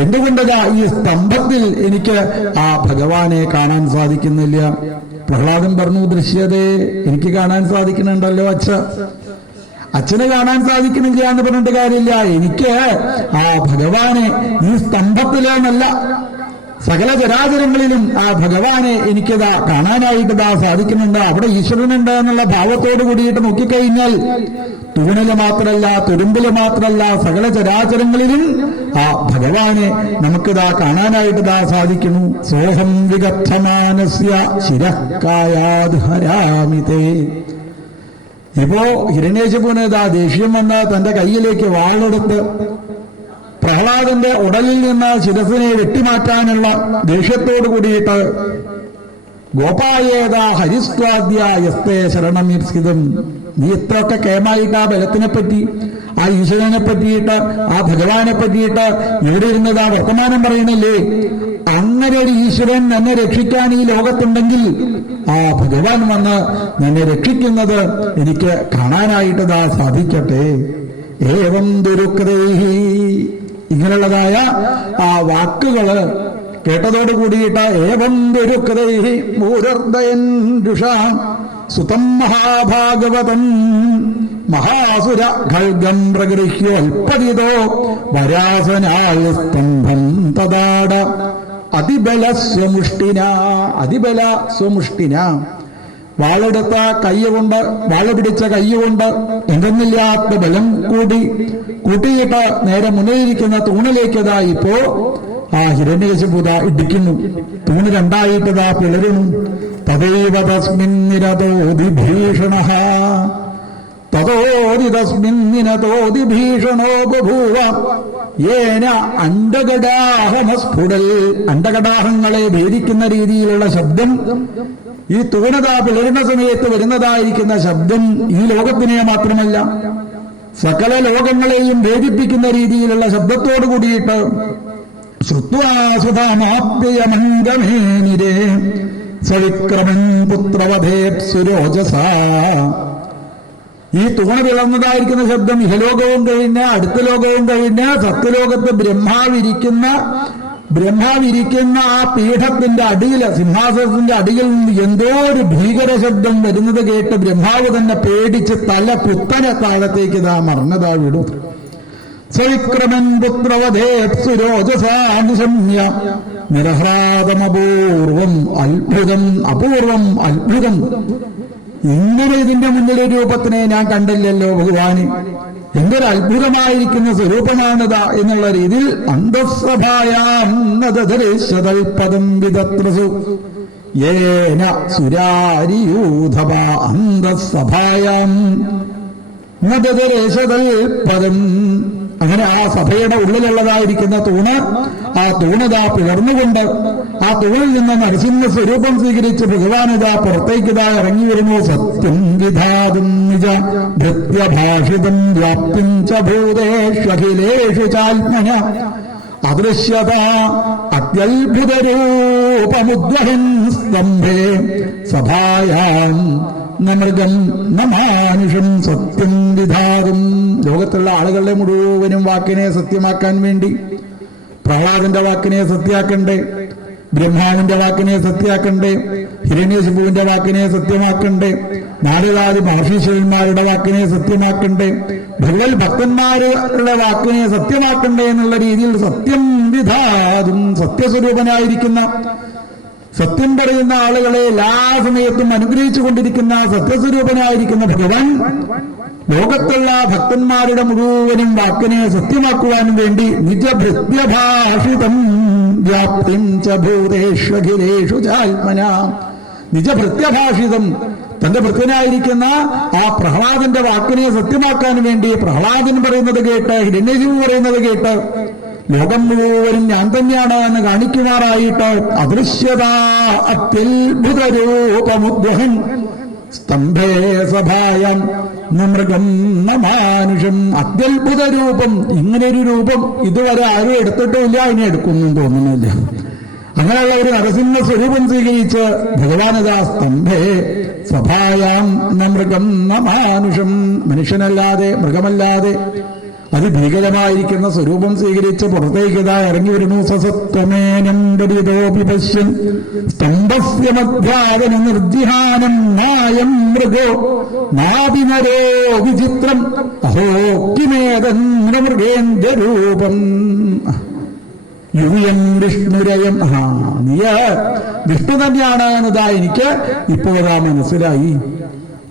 എന്തുകൊണ്ടതാ ഈ സ്തംഭത്തിൽ എനിക്ക് ആ ഭഗവാനെ കാണാൻ സാധിക്കുന്നില്ല? പ്രഹ്ലാദൻ പറഞ്ഞു, ദൃശ്യതേ, എനിക്ക് കാണാൻ സാധിക്കുന്നുണ്ടല്ലോ അച്ഛനെ കാണാൻ സാധിക്കുന്നില്ല എന്ന് പറഞ്ഞിട്ട് കാര്യമില്ല. എനിക്ക് ആ ഭഗവാനെ ഈ സ്തംഭത്തിലെന്നല്ല, സകല ചരാചരങ്ങളിലും ആ ഭഗവാനെ എനിക്കതാ കാണാനായിട്ടതാ സാധിക്കുന്നുണ്ട്. അവിടെ ഈശ്വരനുണ്ട് എന്നുള്ള ഭാവത്തോട് കൂടിയിട്ട് നോക്കിക്കഴിഞ്ഞാൽ തൂണില് മാത്രമല്ല, തുരുമ്പില് മാത്രമല്ല, സകല ചരാചരങ്ങളിലും ആ ഭഗവാനെ നമുക്കിതാ കാണാനായിട്ടതാ സാധിക്കുന്നു. സോഹം വിഗച്ഛമാനസ്യ ശിരക്കായാത് ഹരാമിതേ. ഇപ്പോ ഹിരണ്യകശിപുവിന് ദേഷ്യം വന്ന് തന്റെ കയ്യിലേക്ക് വാളെടുത്ത് പ്രഹ്ലാദന്റെ ഉടലിൽ നിന്ന് ശിരസിനെ വെട്ടിമാറ്റാനുള്ള ദേഷ്യത്തോടു കൂടിയിട്ട് ഗോപായേത ഹരിസ്വാദ്യസ്തേ ശരണമീപ്സിതം, നീ ഇത്രയൊക്കെ കേമായിട്ട് ആ ബലത്തിനെ പറ്റി, ആ ഈശ്വരനെ പറ്റിയിട്ട്, ആ ഭഗവാനെ പറ്റിയിട്ട് ഇവിടെ ഇരുന്നത് ആ വർത്തമാനം പറയണില്ലേ? അങ്ങനെ ഒരു ഈശ്വരൻ എന്നെ രക്ഷിക്കാൻ ഈ ലോകത്തുണ്ടെങ്കിൽ ആ ഭഗവാൻ വന്ന് എന്നെ രക്ഷിക്കുന്നത് എനിക്ക് കാണാനായിട്ടതാ സാധിക്കട്ടെ. ഏവം ദുരുക്രൈഹി, ഇങ്ങനെയുള്ളതായ ആ വാക്കുകള് കേട്ടതോട് കൂടിയിട്ട് ഏവം ദുരുക്രൈഹി മൂരർദയൻ രുഷാ സുതം മഹാഭാഗവതം മഹാസുര ഖൽഗം പ്രഗൃഹ്യ അൽപതിതോ വരാസനായ സ്തംഭം തദാട അതിബല സ്വമുഷ്ടിന. അതിബല സ്വമുഷ്ടിന, വാളെടുത്ത കൈകൊണ്ട്, വാള പിടിച്ച കൈകൊണ്ട് എന്തെന്നില്ലാത്ത ബലം കൂട്ടിയിട്ട് നേരെ മുന്നിലിരിക്കുന്ന തൂണിലേക്കതാ ഇപ്പോ ആ ഹിരണ്യകശിപുത ഇടിക്കുന്നു. തൂണ് രണ്ടായിട്ടതാ പിളരുന്നു. തദൈവ തസ്മിൻ നിരതോതി ഭീഷണ തതോതി തസ്മിൻ നിരതോതി ഭീഷണോ ബഭൂവ യേന അണ്ഡകടാഹമസ്ഫുടൽ. അണ്ഡകടാഹങ്ങളെ ഭേദിക്കുന്ന രീതിയിലുള്ള ശബ്ദം, ഈ തൂണതാ പിളരുന്ന സമയത്ത് വരുന്നതായിരിക്കുന്ന ശബ്ദം ഈ ലോകത്തിനെ മാത്രമല്ല സകല ലോകങ്ങളെയും ഭേദിപ്പിക്കുന്ന രീതിയിലുള്ള ശബ്ദത്തോടു കൂടിയിട്ട് ശ്രുത്വാസുധാമാപ്യമംഗമേനിരേ സവിക്രമൻ പുത്രവധേപ്സുരോജസ. ഈ തൂണ് പിളർന്നതായിരിക്കുന്ന ശബ്ദം ഇഹലോകവും കഴിഞ്ഞ് അടുത്ത ലോകവും കഴിഞ്ഞ് സത്യലോകത്ത് ബ്രഹ്മാവിരിക്കുന്ന ആ പീഠത്തിന്റെ അടിയിൽ, സിംഹാസനത്തിന്റെ അടിയിൽ നിന്ന് എന്തോ ഒരു ഭീകര ശബ്ദം വരുന്നത് കേട്ട് ബ്രഹ്മാവ് തന്നെ പേടിച്ച് തല പുത്തനെ താഴത്തേക്ക് ഇതാ മറന്നതാ വിടും. സവിക്രമൻ പുത്രവധേപ്സുരോജസാനുസമ്യ നിരഹ്രാതമപൂർവം അപൂർവം അത്ഭുതം. ഇങ്ങനെ ഇതിന്റെ മുന്നിലെ രൂപത്തിനെ ഞാൻ കണ്ടില്ലല്ലോ ഭഗവാന്, എന്തൊരു അത്ഭുതമായിരിക്കുന്ന സ്വരൂപമാണിതാ എന്നുള്ള രീതിയിൽ അന്തസ്സഭായാം നദധരേശ്വതൽപദം വിദത്രസു യേന സുരാരിയൂഥവ. അന്തസ്സഭായാം, മുതരേശതൽ പദം. അങ്ങനെ ആ സഭയുടെ ഉള്ളിലുള്ളതായിരിക്കുന്ന തൂണ്, ആ തൂണിതാ പിളർന്നുകൊണ്ട് ആ തൂണിൽ നിന്ന് നരസിംഹ സ്വരൂപം സ്വീകരിച്ച് ഭഗവാനിതാ പുറത്തേക്കിതാ ഇറങ്ങി വരുന്നു. സത്യം വിധാതും നിജ ഭൃത്യഭാഷിതം വ്യാപ്തിം ച ഭൂതേഷ്വഖിലേഷു ചാത്മന അദൃശ്യത അത്യത്ഭുതരൂപമുദ്വഹൻ സ്തംഭേ സഭായാം മൃഗം മാനുഷം സത്യം വിധാതും. ലോകത്തുള്ള ആളുകളുടെ മുഴുവനും വാക്കിനെ സത്യമാക്കാൻ വേണ്ടി പ്രഹ്ലാദന്റെ വാക്കിനെ സത്യാക്കണ്ടേ, ബ്രഹ്മാവിന്റെ വാക്കിനെ സത്യാക്കണ്ടേ, ഹിരണ്യശിപുവിന്റെ വാക്കിനെ സത്യമാക്കണ്ടേ, നാരദാദി മഹർഷീശ്വരന്മാരുടെ വാക്കിനെ സത്യമാക്കണ്ടേ, ഭഗവത് ഭക്തന്മാരുടെ വാക്കിനെ സത്യമാക്കണ്ടേ എന്നുള്ള രീതിയിൽ സത്യം വിധാതും സത്യസ്വരൂപനായിരിക്കുന്ന, സത്യം പറയുന്ന ആളുകളെ എല്ലാ സമയത്തും അനുഗ്രഹിച്ചു കൊണ്ടിരിക്കുന്ന സത്യസ്വരൂപനായിരിക്കുന്ന ഭഗവാൻ ലോകത്തുള്ള ഭക്തന്മാരുടെ മുഴുവനും വാക്കിനെ സത്യമാക്കുവാനും വേണ്ടി നിജഭൃത്യഭാഷിതം വ്യാപ്തിം ച ഭൂതേഷ്വഖിലേഷു ചാത്മന. നിജഭൃത്യഭാഷിതം തന്റെ ഭൃത്യനായിരിക്കുന്ന ആ പ്രഹ്ലാദന്റെ വാക്കിനെ സത്യമാക്കാൻ വേണ്ടി പ്രഹ്ലാദൻ പറയുന്നത് കേട്ട്, ഹിരണ്യശിപു പറയുന്നത് കേട്ട് ലോകം മുഴുവനും ഞാൻ തന്നെയാണ് എന്ന് കാണിക്കുമാറായിട്ട് അദൃശ്യത അത്യത്ഭുതരൂപമുദ്വഹൻ സ്തംഭേ സഭായം മൃഗം മാനുഷം. അത്യത്ഭുത രൂപം, ഇങ്ങനെയൊരു രൂപം ഇതുവരെ ആരും എടുത്തിട്ടുമില്ല, ഇനി എടുക്കുന്നു തോന്നുന്നില്ല. അങ്ങനെയുള്ള ഒരു നരസിംഹ സ്വരൂപം സ്വീകരിച്ച് ഭഗവാനതാ സ്തംഭേ സഭായാം മൃഗം മാനുഷം. മനുഷ്യനല്ലാതെ മൃഗമല്ലാതെ അതിഭീകരമായിരിക്കുന്ന സ്വരൂപം സ്വീകരിച്ച് പുറത്തേക്കിതാ ഇറങ്ങി വരുന്നു. സസത്വമേനം ദരിതോപി പശ്യൻ സ്തംഭസ്യ മധ്യാദന നിർജിഹാനം നായം മൃഗോ നാഭിനരോ വിചിത്രം അഹോ കിമേതമൃഗേന്ദ്ര രൂപം യുവൻ വിഷ്ണുരയം. നീയ വിഷ്ണു തന്നെയാണ് എന്നതാ എനിക്ക് ഇപ്പോഴാ മനസ്സിലായി.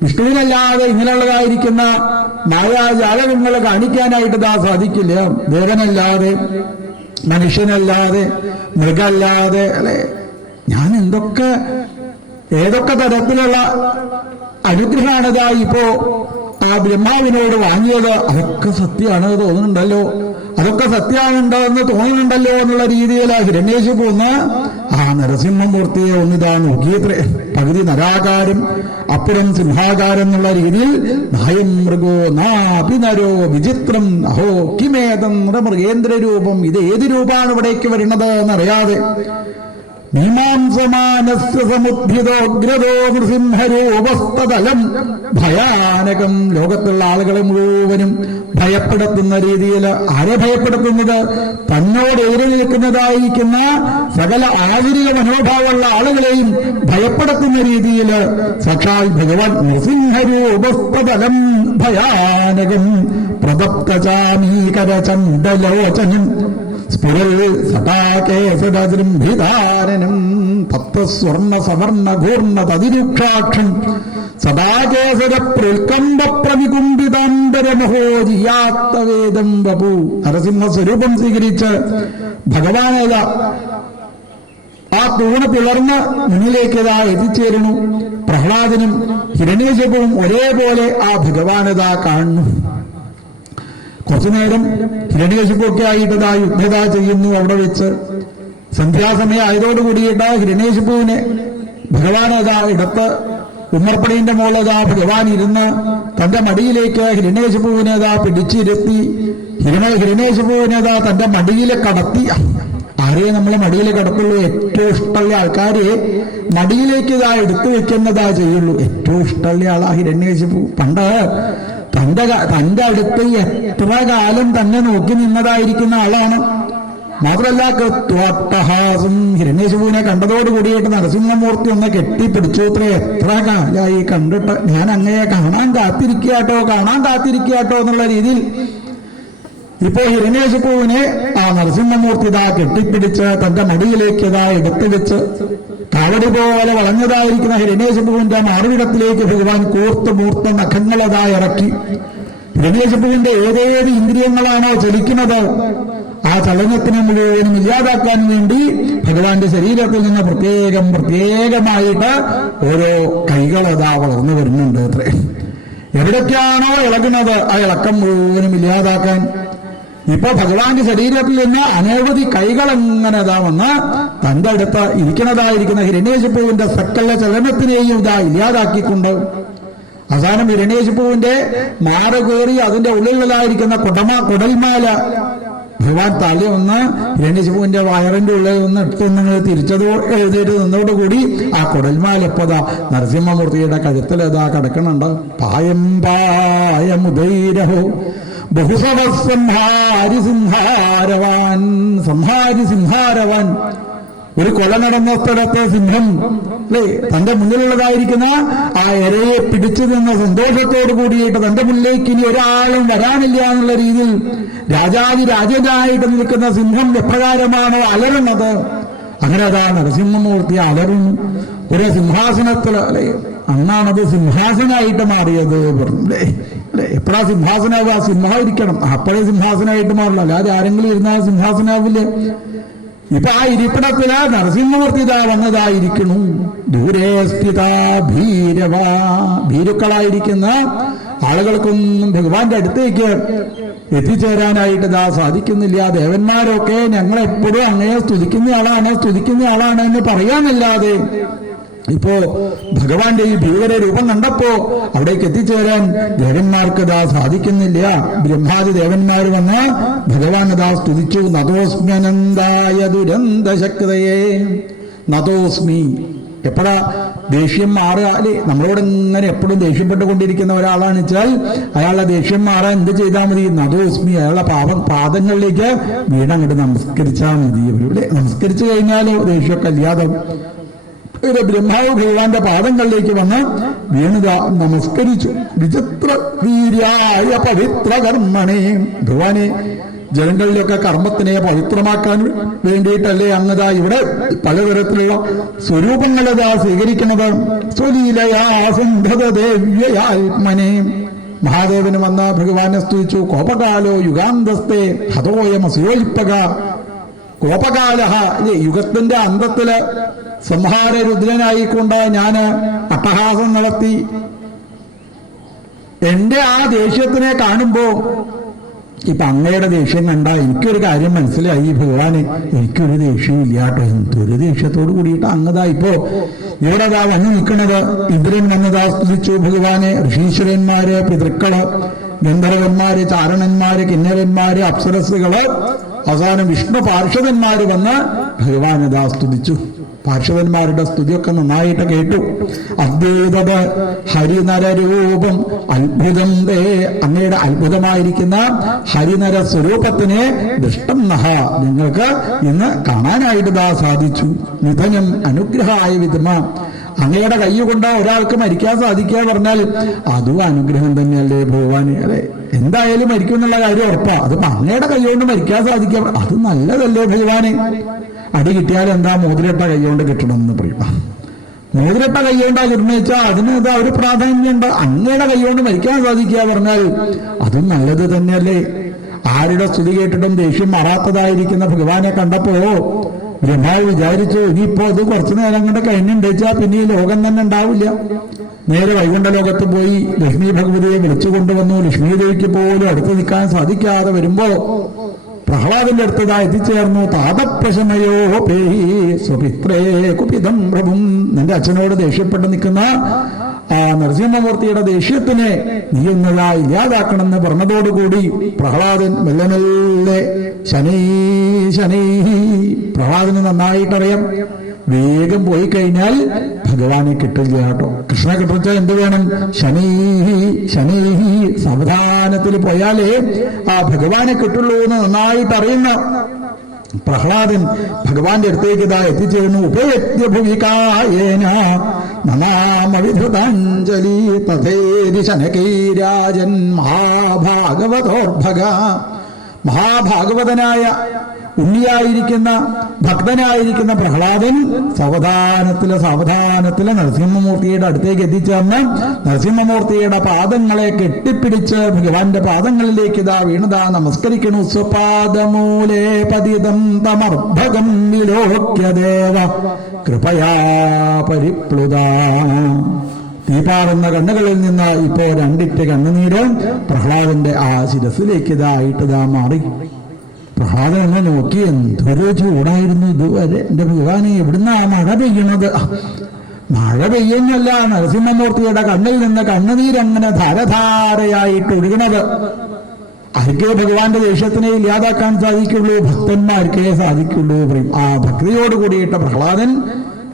വിഷ്ണുവിനല്ലാതെ ഇങ്ങനെയുള്ളതായിരിക്കുന്ന മായാജാലകങ്ങളെ കാണിക്കാനായിട്ട് ഇതാ സാധിക്കില്ല. ദേവനല്ലാതെ, മനുഷ്യനല്ലാതെ, മൃഗമല്ലാതെ, അല്ലെ, ഞാൻ ഏതൊക്കെ തരത്തിലുള്ള അനുഗ്രഹമാണിതാ ഇപ്പോ ആ ബ്രഹ്മാവിനോട് വാങ്ങിയത്. അതൊക്കെ സത്യമാണ് തോന്നുന്നുണ്ടല്ലോ, അതൊക്കെ സത്യമാണുണ്ടോ എന്ന് തോന്നുന്നുണ്ടല്ലോ എന്നുള്ള രീതിയിൽ ഹിരണ്യശിപുന്ന് ആ നരസിംഹമൂർത്തിയെ ഒന്നിതാ നോക്കിയത്രേ. പകുതി നരാകാരം അപ്പുറം സിംഹാകാരം എന്നുള്ള രീതിയിൽ നായം മൃഗോ നാഭിനരോ വിചിത്രം അഹോ കിമേതം മൃഗേന്ദ്ര രൂപം. ഇത് ഏത് രൂപമാണ് ഇവിടേക്ക് വരുന്നത് എന്നറിയാതെ മീമാംസമാനസ്യ സമുദ്ഭിതോഗ്രതോ നൃസിംഹരൂപസ്തലം ഭയാനകം. ലോകത്തുള്ള ആളുകളെ മുഴുവനും ഭയപ്പെടുത്തുന്ന രീതിയിൽ, ആരെ ഭയപ്പെടുത്തുന്നത്? തന്നോട് എതിരെ നിൽക്കുന്നതായിരിക്കുന്ന സകല ആധുനിക മനോഭാവമുള്ള ആളുകളെയും ഭയപ്പെടുത്തുന്ന രീതിയിൽ സാക്ഷാൽ ഭഗവാൻ നൃസിംഹരൂപസ്തലം ഭയാനകം പ്രദപ്തചാമീകരചണ്ഡലോചനം സ്ഫുരൽ സടാകേസരജൃംഭിധാരനം തത്വസ്വർണ്ണ സവർണ്ണ ഘൂർണ്ണ തതിരുക്ഷാക്ഷം സദാകേസര പ്രൽക്കണ്ഠ പ്രവികുംഭിതാംബരമഹോജിയാത്തവേദം വപു. നരസിംഹ സ്വരൂപം സ്വീകരിച്ച് ഭഗവാനേത ആ തൂണ് പിളർന്ന് മുന്നിലേക്കതാ എത്തിച്ചേരുന്നു. പ്രഹ്ലാദനും ഹിരണ്യശിപുവും ഒരേപോലെ ആ ഭഗവാനതാ കാണുന്നു. കുറച്ചുനേരം ഹിരണ്യശിപുവൊക്കെ ആയിട്ടതാ യുദ്ധത ചെയ്യുന്നു. അവിടെ വെച്ച് സന്ധ്യാസമയം ആയതോടുകൂടിയിട്ട് ഹിരണ്യശിപുവിനെ ഭഗവാനതാ ഇടത്ത് ഉമ്മർപ്പടീന്റെ മുകളിലതാ ഭഗവാൻ ഇരുന്ന് തന്റെ മടിയിലേക്ക് ഹിരണ്യശിപുവിനെതാ പിടിച്ചിരുത്തി. ഹിരണ്യശിപുവിനെതാ തന്റെ മടിയിൽ കടത്തി. ആരെയെ നമ്മൾ മടിയിൽ കിടത്തുള്ളൂ? ഏറ്റവും ഇഷ്ടമുള്ള ആൾക്കാരെ മടിയിലേക്ക് ഇതാ എടുത്തു വെക്കുന്നതാ ചെയ്യുള്ളൂ. ഏറ്റവും ഇഷ്ടമുള്ള ആളാ ഹിരണ്യശിപു. പണ്ട് തന്റെ അടുത്ത് എത്ര കാലം തന്നെ നോക്കി നിന്നതായിരിക്കുന്ന ആളാണ്. മാത്രമല്ല കൃത്വാട്ടഹാസം. ഹിരണ്യശിപുവിനെ കണ്ടതോടുകൂടിയിട്ട് നരസിംഹമൂർത്തി ഒന്ന് കെട്ടിപ്പിടിച്ചു. എത്ര കാലമായി കണ്ടിട്ട്, ഞാൻ അങ്ങയെ കാണാൻ കാത്തിരിക്കാട്ടോ എന്നുള്ള രീതിയിൽ ഇപ്പോ ഹിരണ്യശിപുവിനെ ആ നരസിംഹമൂർത്തി ഇതാ കെട്ടിപ്പിടിച്ച് തന്റെ മടിയിലേക്ക് ഇതാ എടുത്തു വെച്ച് കാവടി പോലെ വളഞ്ഞതായിരിക്കുന്ന ഹിരണ്യശിപുവിന്റെ മാറിവിടത്തിലേക്ക് ഭഗവാൻ മൂർത്ത നഖങ്ങളതാ ഇറക്കി. ഹിരണ്യശിപുവിന്റെ ഏതേത് ഇന്ദ്രിയങ്ങളാണോ ചലിക്കുന്നത് ആ ചലനത്തിനെ മുഴുവനും ഇല്ലാതാക്കാൻ വേണ്ടി ഭഗവാന്റെ ശരീരത്തിൽ നിന്ന് പ്രത്യേകമായിട്ട് ഓരോ കൈകളതാ വളർന്നു വരുന്നുണ്ട് അത്രേ. എവിടേക്കാണോ ഇളകുന്നത് ആ ഇളക്കം മുഴുവനും ഇല്ലാതാക്കാൻ. ഇപ്പൊ ഭഗവാന്റെ ശരീരത്തിൽ നിന്ന് അനവധി കൈകൾ എങ്ങനെ വന്ന് തന്റെ അടുത്ത് ഇരിക്കുന്നതായിരിക്കുന്ന ഹിരണ്യകശിപുവിന്റെ സകല ചലനത്തിനെയും ഇല്ലാതാക്കിക്കൊണ്ട് അവസാനം ഹിരണ്യകശിപുവിന്റെ മാറ് കയറി അതിന്റെ ഉള്ളിലുള്ളതായിരിക്കുന്ന കുടൽമാല ഭഗവാൻ തള്ളി ഒന്ന് ഹിരണ്യകശിപുവിന്റെ വയറിന്റെ ഉള്ളിൽ നിന്ന് എടുത്തൊന്ന് എഴുതിയിട്ട് നിന്നോടുകൂടി ആ കുടൽമാല ഇപ്പതാ നരസിംഹമൂർത്തിയുടെ കഴുത്തിലതാ കിടക്കണുണ്ട്. പായം പായമുദൈരഹോ ബഹുസവസംഹാരി സിംഹാരവാൻ, സംഹാരി സിംഹാരവാൻ. ഒരു കൊല നടന്ന സ്ഥലത്തെ സിംഹം അല്ലേ തന്റെ മുന്നിലുള്ളതായിരിക്കുന്ന ആ ഇരയെ പിടിച്ചു നിന്ന സന്തോഷത്തോടു കൂടിയിട്ട് തന്റെ മുന്നിലേക്ക് ഇനി ഒരാളും വരാനില്ല എന്നുള്ള രീതിയിൽ രാജാതിരാജനായിട്ട് നിൽക്കുന്ന സിംഹം എപ്രകാരമാണ് അലറുന്നത്, അങ്ങനെ അതാ നരസിംഹമൂർത്തി അലറുന്നു. ഒരു സിംഹാസനത്തിൽ അല്ലെ അന്നാണത് സിംഹാസനമായിട്ട് മാറിയത് അല്ലേ. എപ്പോഴാ സിംഹാസനാവുക? സിംഹം ഇരിക്കണം, അപ്പോഴേ സിംഹാസനമായിട്ട് മാറില്ല, അല്ലാതെ ആരെങ്കിലും ഇരുന്നാൽ സിംഹാസനാവില്ലേ. ഇപ്പൊ ആ ഇരിപ്പിടത്തില് നരസിംഹമൂർത്തി വന്നതായിരിക്കണു. ദൂരേ സ്ഥിത ഭീരവാ, ഭീരുക്കളായിരിക്കുന്ന ആളുകൾക്കൊന്നും ഭഗവാന്റെ അടുത്തേക്ക് എത്തിച്ചേരാനായിട്ട് സാധിക്കുന്നില്ല. ദേവന്മാരൊക്കെ ഞങ്ങളെപ്പോഴും അങ്ങയെ സ്തുതിക്കുന്ന ആളാണ് എന്ന് പറയാനല്ലാതെ ഇപ്പോ ഭഗവാന്റെ ഈ ഭീകര രൂപം കണ്ടപ്പോ അവിടേക്ക് എത്തിച്ചേരാൻ ദേവന്മാർക്ക് സാധിക്കുന്നില്ല. ബ്രഹ്മാദി ദേവന്മാർ വന്ന് ഭഗവാൻ സ്തുതിച്ചു. നതോസ്മ്യനന്തായ ദുരന്തശക്തയെ, നതോസ്മി. എപ്പോഴാ ദേഷ്യം മാറുക അല്ലേ? നമ്മളോട് ഇങ്ങനെ എപ്പോഴും ദേഷ്യപ്പെട്ടുകൊണ്ടിരിക്കുന്ന ഒരാളാണ് വെച്ചാൽ അയാളുടെ ദേഷ്യം മാറാൻ എന്ത് ചെയ്താൽ മതി? നതോസ്മി. അയാളുടെ പാദങ്ങളിലേക്ക് വീണങ്ങോട്ട് നമസ്കരിച്ചാൽ മതി. അല്ലേ, നമസ്കരിച്ചു കഴിഞ്ഞാലോ ദേഷ്യമൊക്കെ ഇല്ലാതെ ബ്രഹ്മാവ് ഭഗവാന്റെ പാദങ്ങളിലേക്ക് വന്ന് വീണുക നമസ്കരിച്ചു. വിചിത്ര വീര്യായ പവിത്ര കർമ്മണേ, ഭഗവാനെ ജനങ്ങളിലൊക്കെ കർമ്മത്തിനെ പവിത്രമാക്കാൻ വേണ്ടിയിട്ടല്ലേ അങ്ങതാ ഇവിടെ പലതരത്തിലുള്ള സ്വരൂപങ്ങളതാ സ്വീകരിക്കുന്നത്. സ്വലീലയാസന്ധദേവ്യയാത്മനെ, മഹാദേവന് വന്ന ഭഗവാനെ സ്തുതിച്ചു. കോപകാലോ യുഗാന്തസ്തേ ഹതോയമസോൽപ്പക. കോപകാലഹ, യുഗത്തിന്റെ അന്തത്തില് സംഹാര രുദ്രനായിക്കൊണ്ട് ഞാന് അട്ടഹാസം നടത്തി. എന്റെ ആ ദേഷ്യത്തിനെ കാണുമ്പോ ഇപ്പൊ അങ്ങയുടെ ദേഷ്യം കണ്ട എനിക്കൊരു കാര്യം മനസ്സിലായി, ഭഗവാന് എനിക്കൊരു ദേഷ്യവും ഇല്ലാട്ടോ. എന്തൊരു ദേഷ്യത്തോട് കൂടിയിട്ട് അങ്ങതാ ഇപ്പോ ഇവിടെ വന്നു നിൽക്കുന്നത്. ഇന്ദ്രൻ വന്നതാ സ്തുതിച്ചു ഭഗവാനെ. ഋഷീശ്വരന്മാര്, പിതൃക്കള്, ഗന്ധർവന്മാര്, ചാരണന്മാര്, കിന്നരന്മാര്, അപ്സരസുകള്, അവസാനം വിഷ്ണു പാർഷദന്മാര് വന്ന് ഭഗവാനതാ സ്തുതിച്ചു. പാർഷദന്മാരുടെ സ്തുതിയൊക്കെ നന്നായിട്ട് കേട്ടു. അദ്ഭുത ഹരിനരരൂപം അത്ഭുതം തേ, അങ്ങയുടെ അത്ഭുതമായിരിക്കുന്ന ഹരിനര സ്വരൂപത്തിനെ ദൃഷ്ടം നഹ, നിങ്ങൾക്ക് ഇന്ന് കാണാനായിട്ട് സാധിച്ചു. നിധനം അനുഗ്രഹായ വിധമ, അങ്ങയുടെ കൈ കൊണ്ട് ഒരാൾക്ക് മരിക്കാൻ സാധിക്കുക പറഞ്ഞാൽ അതും അനുഗ്രഹം തന്നെയല്ലേ ഭഗവാന്. അല്ലെ, എന്തായാലും മരിക്കും എന്നുള്ള കാര്യം ഉറപ്പാ. അതിപ്പോ അങ്ങയുടെ കൈ കൊണ്ട് മരിക്കാൻ സാധിക്കുക അത് നല്ലതല്ലേ ഭഗവാന്. അടി കിട്ടിയാൽ എന്താ മോതിരട്ട കൈകൊണ്ട് കിട്ടണമെന്ന് പറയും. മോതിരട്ട കൈകൊണ്ടാ കിട്ടണമെന്ന് വെച്ചാൽ അതിന് എന്താ ഒരു പ്രാധാന്യമുണ്ട്. അങ്ങയുടെ കൈകൊണ്ട് മരിക്കാൻ സാധിക്കുക പറഞ്ഞാൽ അതും നല്ലത് തന്നെയല്ലേ. ആരുടെ സ്തുതി കേട്ടിട്ടും ദേഷ്യം മാറാത്തതായിരിക്കുന്ന ഭഗവാനെ കണ്ടപ്പോ ബ്രഹ്മാവ് വിചാരിച്ചു ഇനിയിപ്പോ അത് കുറച്ചു നേരം കൊണ്ട് കഴിഞ്ഞുണ്ടെച്ചാൽ പിന്നെ ഈ ലോകം തന്നെ ഉണ്ടാവില്ല. നേരെ വൈകുണ്ഠ ലോകത്ത് പോയി ലക്ഷ്മി ഭഗവതിയെ വിളിച്ചുകൊണ്ടുവന്നു. ലക്ഷ്മി ദേവിക്ക് പോലും അടുത്ത് നിൽക്കാൻ സാധിക്കാതെ വരുമ്പോ പ്രഹ്ലാദന്റെ അടുത്തതാ എത്തിച്ചേർന്നു. താതപ്രശനയോ പേഹി സ്വപിത്രേ കുപിതം പ്രഭും, നിന്റെ അച്ഛനോട് ദേഷ്യപ്പെട്ട് നിൽക്കുന്ന ആ നരസിംഹമൂർത്തിയുടെ ദേഷ്യത്തിനെ നീ എന്നതാ ഇല്ലാതാക്കണമെന്ന് പറഞ്ഞതോടുകൂടി പ്രഹ്ലാദൻ മെല്ലെ ശനൈ ശനൈ, പ്രഹ്ലാദന് നന്നായിട്ടറിയാം വേഗം പോയി കഴിഞ്ഞാൽ ഭഗവാനെ കിട്ടില്ല കേട്ടോ. കൃഷ്ണ കിട്ടിച്ചാൽ എന്ത് വേണം? ശനൈഹി ശനൈഹി, സാവധാനത്തിൽ പോയാലേ ആ ഭഗവാനെ കിട്ടുള്ളൂ എന്ന് നന്നായിട്ട് അറിയുന്ന പ്രഹ്ലാദൻ ഭഗവാന്റെ അടുത്തേക്ക് ഇതാ എത്തിച്ചേർന്നു. ഉപയത്യഭുവികായേന നമാമവിധൃതാഞ്ജലി തഥേരി ശനകൈരാജൻ മഹാഭാഗവതോർഭഗ. മഹാഭാഗവതനായ ഉണ്ണിയായിരിക്കുന്ന ഭക്തനായിരിക്കുന്ന പ്രഹ്ലാദൻ സാവധാനത്തില് നരസിംഹമൂർത്തിയുടെ അടുത്തേക്ക് എത്തിച്ചേർന്ന് നരസിംഹമൂർത്തിയുടെ പാദങ്ങളെ കെട്ടിപ്പിടിച്ച് ഭഗവാന്റെ പാദങ്ങളിലേക്ക് ഇതാ വീണതാ നമസ്കരിക്കണു. സ്വപാദമൂലേ പതിതം തമർഭകം വിലോക്യദേവ കൃപയാ പരിപ്ലുത. പാറുന്ന കണ്ണുകളിൽ നിന്ന് ഇപ്പോ രണ്ടിറ്റ് കണ്ണുനീര് പ്രഹ്ലാദന്റെ ആ ശിരസിലേക്ക് ഇതായിട്ട് മാറി. പ്രഹ്ലാദൻ എന്നെ നോക്കി, എന്തൊരു ചൂടായിരുന്നു ഇതുവരെ. എന്റെ ഭഗവാനെ, എവിടുന്നാ മഴ പെയ്യണത്? മഴ പെയ്യുന്നല്ല, നരസിംഹമൂർത്തിയുടെ കണ്ണിൽ നിന്ന് കണ്ണുനീരങ്ങനെ ധാരധാരയായിട്ട് ഒഴുകണത്. ആർക്കേ ഭഗവാന്റെ ദേഷ്യത്തിനെ ഇല്ലാതാക്കാൻ സാധിക്കുള്ളൂ? ഭക്തന്മാർക്കേ സാധിക്കുള്ളൂ. ആ ഭക്തിയോട് കൂടിയിട്ട് പ്രഹ്ലാദൻ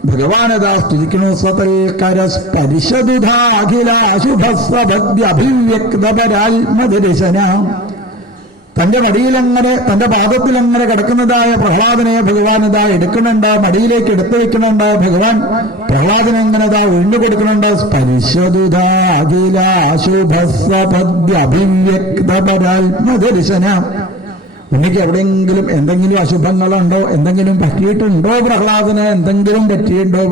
ഭഗവാനതാ സ്തുതിക്കണു. സ്വതൽക്കരസ്പരിശദുധാഖിലാശുഭസ്വഭദ്യഭിവ്യക്തപരാത്മദർശന. തന്റെ മടിയിലങ്ങനെ, തന്റെ പാദത്തിലങ്ങനെ കിടക്കുന്നതായ പ്രഹ്ലാദനെ ഭഗവാനതാ എടുക്കണുണ്ട്, മടിയിലേക്ക് എടുത്തു വെക്കണുണ്ട്. ഭഗവാൻ പ്രഹ്ലാദനെങ്ങനെതാ വീണ്ടു കൊടുക്കണുണ്ട്. സ്പരിശദുധാഖിലാശുഭസ്വഭദ്യഭിവ്യക്തപരാത്മദർശന. ഉണ്ണിക്ക് എവിടെയെങ്കിലും എന്തെങ്കിലും അശുഭങ്ങളുണ്ടോ, എന്തെങ്കിലും പറ്റിയിട്ടുണ്ടോ? പ്രഹ്ലാദന് എന്തെങ്കിലും പറ്റിയുണ്ടോ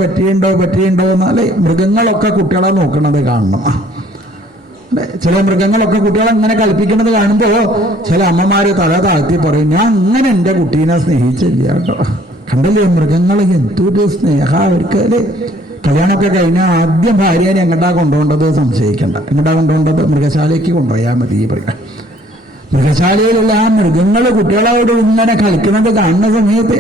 എന്നല്ലേ മൃഗങ്ങളൊക്കെ കുട്ടികളെ നോക്കണത് കാണണം. ചില മൃഗങ്ങളൊക്കെ കുട്ടികളെ അങ്ങനെ കളിപ്പിക്കുന്നത് കാണുമ്പോ ചില അമ്മമാര് തല താഴ്ത്തി പറയും, ഞാൻ അങ്ങനെ എന്റെ കുട്ടീനെ സ്നേഹിച്ചില്ല കേട്ടോ. കണ്ടല്ലേ മൃഗങ്ങൾ എന്തൊരു സ്നേഹ അവർക്ക് അല്ലേ. കല്യാണമൊക്കെ കഴിഞ്ഞാൽ ആദ്യം ഭാര്യനെ എങ്ങോട്ടാ കൊണ്ടുപോകേണ്ടത് സംശയിക്കണ്ട. എങ്ങോട്ടാ കൊണ്ടുപോകേണ്ടത്? മൃഗശാലയ്ക്ക് കൊണ്ടുപോയാൽ മതി പറയാം. മൃഗശാലയിലുള്ള ആ മൃഗങ്ങൾ കുട്ടികളോട് ഇങ്ങനെ കളിക്കുന്നത് കാണുന്ന സമയത്ത്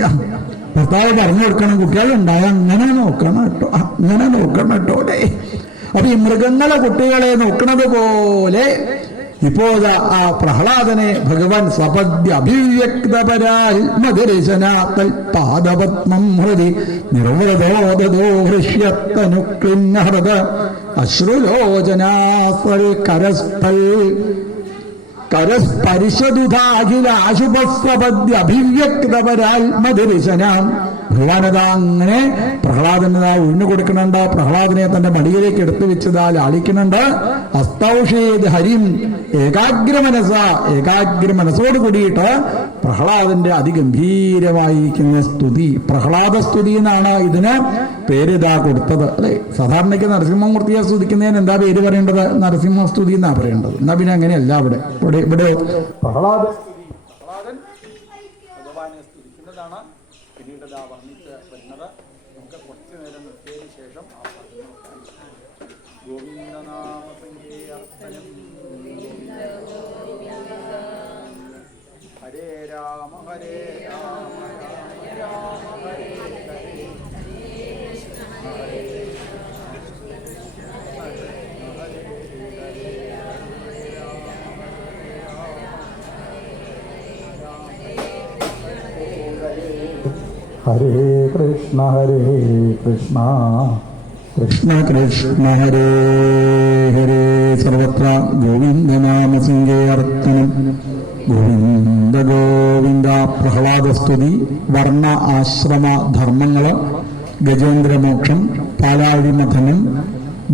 ഭർത്താവ് പറഞ്ഞു കൊടുക്കണം, കുട്ടികളുണ്ടായ അങ്ങനെ നോക്കണം കേട്ടോ, അങ്ങനെ നോക്കണം കേട്ടോ അല്ലേ. അപ്പൊ ഈ മൃഗങ്ങളെ കുട്ടികളെ നോക്കുന്നത് പോലെ ഇപ്പോ ആ പ്രഹ്ലാദനെ ഭഗവാൻ സ്വപദ്യഭിവ്യക്തപരാത്മദർശനാത്തൽ പാദപത്മം ഹൃദി നിർവൃതോദോ ഹൃഷ്യത്തനുക്ലിന്നഹൃദ അശ്രുലോചനാസ്വൽ കരസ്പരിശദുധാഖിലാശുഭസ്വപദ്യഭിവ്യക്തപരാത്മദർശന. ഭഗവാനത അങ്ങനെ പ്രഹ്ലാദനതാ ഒഴിഞ്ഞു കൊടുക്കണുണ്ട്. പ്രഹ്ലാദനെ തന്റെ മടിയിലേക്ക് എടുത്തു വെച്ചതാ ലാളിക്കുന്നുണ്ട്. അസ്തൗഷേത് ഹരിം ഏകാഗ്ര മനസ്സോട് കൂടിയിട്ട് പ്രഹ്ലാദന്റെ അതിഗംഭീരമായിരിക്കുന്ന സ്തുതി, പ്രഹ്ലാദ സ്തുതി എന്നാണ് ഇതിന് പേരിതാ കൊടുത്തത് അല്ലെ. സാധാരണയ്ക്ക് നരസിംഹമൂർത്തിയെ സ്തുതിക്കുന്നതിന് എന്താ പേര് പറയേണ്ടത്? നരസിംഹ സ്തുതി എന്നാ പറയേണ്ടത്. എന്നാ പിന്നെ അങ്ങനെയല്ല ഇവിടെ പ്രഹ്ലാദൻ ഭഗവാനെ സ്തുതിക്കുന്നതാണ് പിന്നീട് വർണ്ണിച്ച് വരുന്നത്. നമുക്ക് കുറച്ചു നേരം നിർത്തിയതിനു ശേഷം ആ പാട്ട് നോക്കാം. ഗോവിന്ദനാമ സങ്കീർത്തനം ഹരേ രാമ ഹരേ രാമ രാമ രാമ ഹരേ ഹരേ ഹരേ ഹരേ കൃഷ്ണ കൃഷ്ണ കൃഷ്ണ ഹരേ ഹരേ. സർവത്ര ഗോവിന്ദനാമ സങ്കീർത്തനം. ഗോവിന്ദ ഗോവിന്ദ. പ്രഹ്ലാദസ്തുതി, വർണ്ണ ആശ്രമ ധർമ്മങ്ങള്, ഗജേന്ദ്രമോക്ഷം, പാലാഴിമഥനം,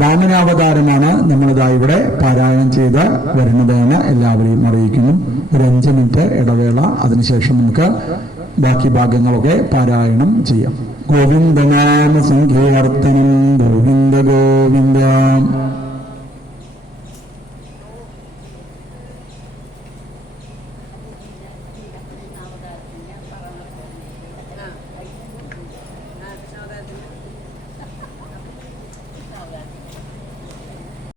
വാമനാവതാരമാണ് നമ്മളിതാ ഇവിടെ പാരായണം ചെയ്ത് വരുന്നതെന്ന് എല്ലാവരെയും അറിയിക്കുന്നു. ഒരു 5 മിനിറ്റ് ഇടവേള, അതിനുശേഷം നമുക്ക് ബാക്കി ഭാഗങ്ങളൊക്കെ പാരായണം ചെയ്യാം. ഗോവിന്ദനാമ സങ്കീർത്തനം. ഗോവിന്ദ ഗോവിന്ദ.